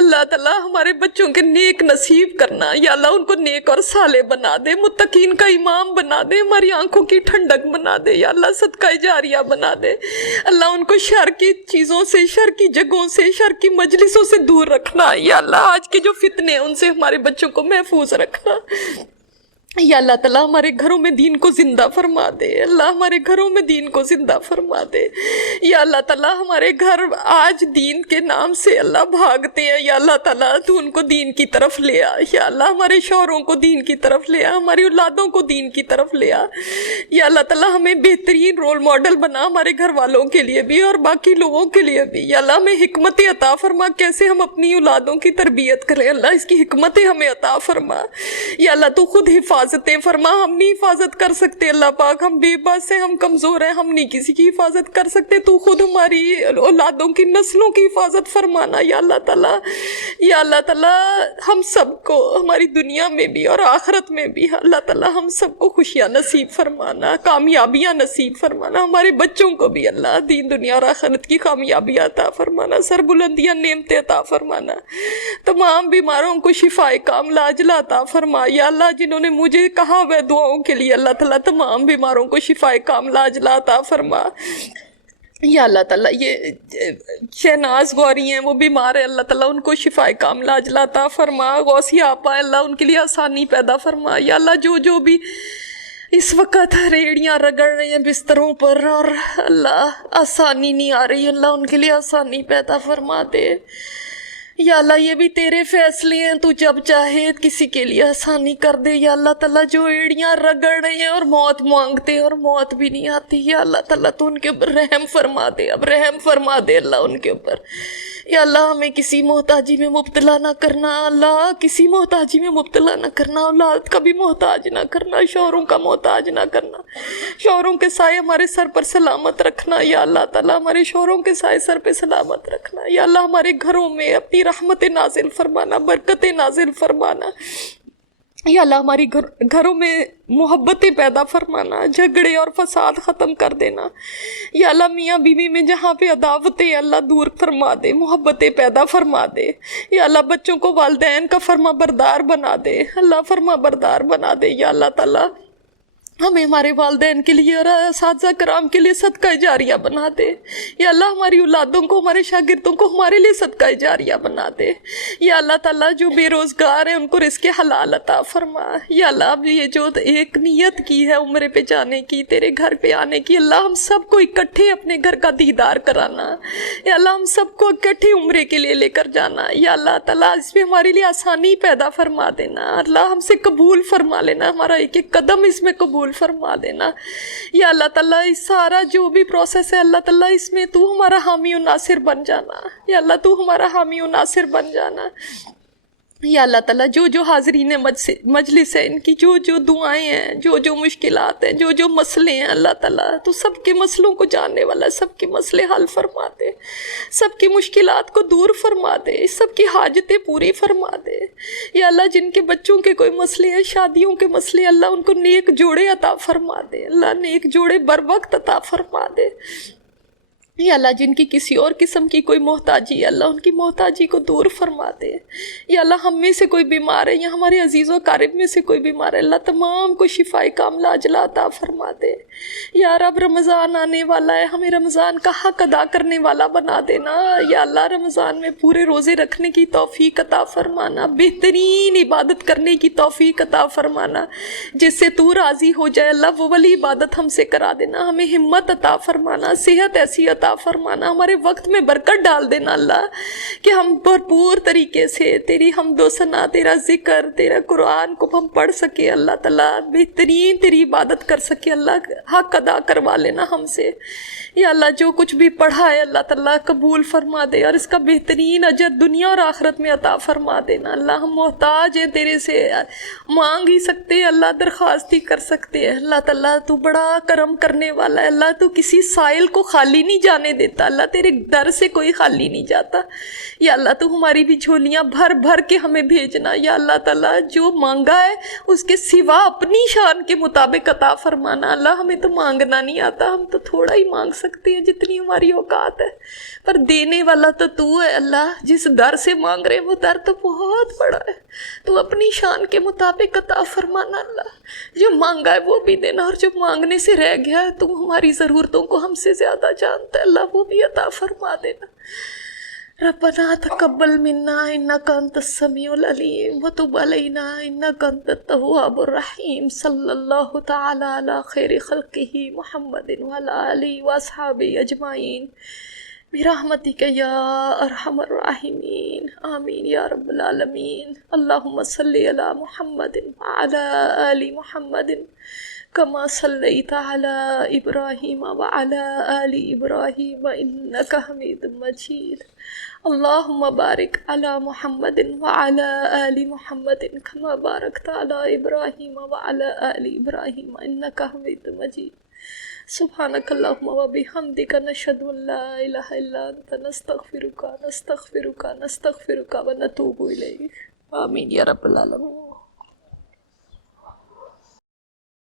اللہ تعالیٰ، ہمارے بچوں کے نیک نصیب کرنا یا اللہ، ان کو نیک اور صالح بنا دے، متقین کا امام بنا دے، ہماری آنکھوں کی ٹھنڈک بنا دے یا اللہ، صدقہ جاریہ بنا دے اللہ، ان کو شر کی چیزوں سے، شر کی جگہوں سے، شر کی مجلسوں سے دور رکھنا یا اللہ، آج کے جو فتنے ہیں ان سے ہمارے بچوں کو محفوظ رکھنا یا اللہ تعالیٰ، ہمارے گھروں میں دین کو زندہ فرما دے اللہ، ہمارے گھروں میں دین کو زندہ فرما دے یا اللہ تعالیٰ، ہمارے گھر آج دین کے نام سے اللہ بھاگتے ہیں یا اللہ تعالیٰ، تو ان کو دین کی طرف لے آ یا اللہ، ہمارے شوہروں کو دین کی طرف لے آ، ہماری اولادوں کو دین کی طرف لے آ یا اللہ تعالیٰ، ہمیں بہترین رول ماڈل بنا، ہمارے گھر والوں کے لیے بھی اور باقی لوگوں کے لیے بھی یا اللہ، ہمیں حکمت عطا فرما، کیسے ہم اپنی اولادوں کی تربیت کریں اللہ، اس کی حکمتیں ہمیں عطا فرما یا اللہ، تو خود حفاظتیں فرما، ہم نہیں حفاظت کر سکتے اللہ پاک، ہم بے بس ہیں، ہم کمزور ہیں، ہم نہیں کسی کی حفاظت کر سکتے، تو خود ہماری اولادوں کی نسلوں کی حفاظت فرمانا یا اللہ تعالیٰ یا اللہ تعالیٰ، ہم سب کو ہماری دنیا میں بھی اور آخرت میں بھی اللہ تعالیٰ، ہم سب کو خوشیاں نصیب فرمانا، کامیابیاں نصیب فرمانا، ہمارے بچوں کو بھی اللہ دین دنیا اور آخرت کی کامیابیاں عطا فرمانا، سر بلندیاں نعمتیں عطا فرمانا، تمام بیماروں کو شفاء کاملہ عاجلہ عطا فرما یا اللہ، جنہوں نے مجھے کہا ہوئے دعاؤں کے لیے اللہ تعالیٰ، تمام بیماروں کو شفاء کاملہ عاجلہ عطا فرما یا اللہ تعالیٰ، یہ شہناز غوری ہیں، وہ بیمار ہیں اللہ تعالیٰ، ان کو شفاء کاملہ عاجلہ عطا فرما، غوثیہ آپا اللہ، ان کے لیے آسانی پیدا فرما یا اللہ، جو بھی اس وقت ریڑیاں رگڑ رہے ہیں بستروں پر اور اللہ آسانی نہیں آ رہی اللہ، ان کے لیے آسانی پیدا فرما دے یا اللہ، یہ بھی تیرے فیصلے ہیں، تو جب چاہے کسی کے لیے آسانی کر دے یا اللہ تعالیٰ، جو ایڑیاں رگڑ رہے ہیں اور موت مانگتے اور موت بھی نہیں آتی یا اللہ تعالیٰ، تو ان کے اوپر رحم فرما دے، اب رحم فرما دے اللہ ان کے اوپر یا اللہ، ہمیں کسی محتاجی میں مبتلا نہ کرنا اللہ، کسی محتاجی میں مبتلا نہ کرنا، اولاد کا بھی محتاج نہ کرنا، شوہروں کا محتاج نہ کرنا، شوہروں کے سائے ہمارے سر پر سلامت رکھنا یا اللہ تعالیٰ، ہمارے شوہروں کے سائے سر پہ سلامت رکھنا یا اللہ، ہمارے گھروں میں اپنی رحمت نازل فرمانا، برکت نازل فرمانا یا اللہ، ہماری گھروں میں محبتیں پیدا فرمانا، جھگڑے اور فساد ختم کر دینا یا اللہ، میاں بیوی میں جہاں پہ عداوتیں اللہ دور فرما دے، محبتیں پیدا فرما دے یا اللہ، بچوں کو والدین کا فرما بردار بنا دے اللہ، فرما بردار بنا دے یا اللہ تعالیٰ، ہمیں ہمارے والدین کے لیے اور اساتذہ کرام کے لیے صدقہ جاریہ بنا دے یا اللہ، ہماری اولادوں کو، ہمارے شاگردوں کو ہمارے لیے صدقہ جاریہ بنا دے یا اللہ تعالیٰ، جو بے روزگار ہیں ان کو رزق حلال عطا فرما یا اللہ، اب یہ جو ایک نیت کی ہے عمرے پہ جانے کی، تیرے گھر پہ آنے کی اللہ، ہم سب کو اکٹھے اپنے گھر کا دیدار کرانا یا اللہ، ہم سب کو اکٹھے عمرے کے لیے لے کر جانا یا اللہ تعالیٰ، اس میں ہمارے لیے آسانی پیدا فرما دینا اللہ، ہم سے قبول فرما لینا، ہمارا ایک ایک قدم اس میں قبول فرما دینا یا اللہ تعالیٰ، اس سارا جو بھی پروسیس ہے اللہ تعالیٰ، اس میں تو ہمارا حامی و ناصر بن جانا یا اللہ، تو ہمارا حامی و ناصر بن جانا یا اللہ تعالیٰ، جو حاضرین مجلس ہے، ان کی جو دعائیں ہیں، جو مشکلات ہیں، جو مسئلے ہیں اللہ تعالیٰ، تو سب کے مسئلوں کو جاننے والا، سب کے مسئلے حل فرما دے، سب کی مشکلات کو دور فرما دے، سب کی حاجتیں پوری فرما دے یا اللہ، جن کے بچوں کے کوئی مسئلے ہیں، شادیوں کے مسئلے اللہ، ان کو نیک جوڑے عطا فرما دے اللہ، نیک جوڑے بر وقت عطا فرما دے یا اللہ جن کی کسی اور قسم کی کوئی محتاجی ہے اللہ ان کی محتاجی کو دور فرما دے. یا اللہ ہم میں سے کوئی بیمار ہے یا ہمارے عزیز و قارب میں سے کوئی بیمار ہے اللہ تمام کو شفائے کاملہ عاجلہ عطا فرما دے. یا رب رمضان آنے والا ہے ہمیں رمضان کا حق ادا کرنے والا بنا دینا. یا اللہ رمضان میں پورے روزے رکھنے کی توفیق عطا فرمانا, بہترین عبادت کرنے کی توفیق عطا فرمانا, جس سے تو راضی ہو جائے اللہ وہ والی عبادت ہم سے کرا دینا. ہمیں ہمت عطا فرمانا, صحت ایسی عطا فرمانا, ہمارے وقت میں برکت ڈال دینا اللہ کہ ہم بھرپور طریقے سے تیری حمد و ثنا, تیرا ذکر, تیرا قرآن کو ہم پڑھ سکے اللہ تعالیٰ, بہترین تیری عبادت کر سکے اللہ. حق ادا کروا لینا ہم سے. یا اللہ جو کچھ بھی پڑھا ہے اللہ تعالیٰ قبول فرما دے اور اس کا بہترین اجر دنیا اور آخرت میں عطا فرما دینا اللہ. ہم محتاج ہیں تیرے سے, مانگ ہی سکتے ہیں اللہ, درخواست ہی کر سکتے ہیں اللہ تعالیٰ. تو بڑا کرم کرنے والا ہے اللہ, تو کسی سائل کو خالی نہیں جانے دیتا اللہ, تیرے در سے کوئی خالی نہیں جاتا. یا اللہ تو ہماری بھی جھولیاں بھر بھر کے ہمیں بھیجنا. یا اللہ تعالیٰ جو مانگا ہے اس کے سوا اپنی شان کے مطابق عطا فرمانا اللہ. ہمیں تو مانگنا نہیں آتا, ہم تو تھوڑا ہی مانگ سکتے ہیں جتنی ہماری اوقات ہے, پر دینے والا تو ہے اللہ. جس در سے مانگ رہے وہ در تو بہت بڑا ہے, تو اپنی شان کے مطابق عطا فرمانا اللہ. جو مانگا ہے وہ بھی دینا, اور جو مانگنے سے رہ گیا ہے تو ہماری ضرورتوں کو ہم سے زیادہ جانتا ہے اللہ, وہ بھی عطا فرما دینا. ربنا تقبل منا انك انت السميع العليم وتب علينا انك انت التواب الرحيم. صلی اللہ تعالی علی خیر خلقہ محمد وعلى آلہ واصحابہ اجمعین برحمتک یا ارحم الراحمین. آمین یا رب العالمین. اللہم صلی علی محمد وعلى آل محمد كما صليت على إبراهيم وعلى آل إبراهيم إنك حميد مجيد. اللهم بارك على محمد وعلى آل محمد كما باركت على إبراهيم وعلى آل إبراهيم إنك حميد مجيد. سبحانك اللهم وبحمدك نشهد أن لا إله إلا أنت نستغفرك ونتوب إليك. آمين يا رب العالمين.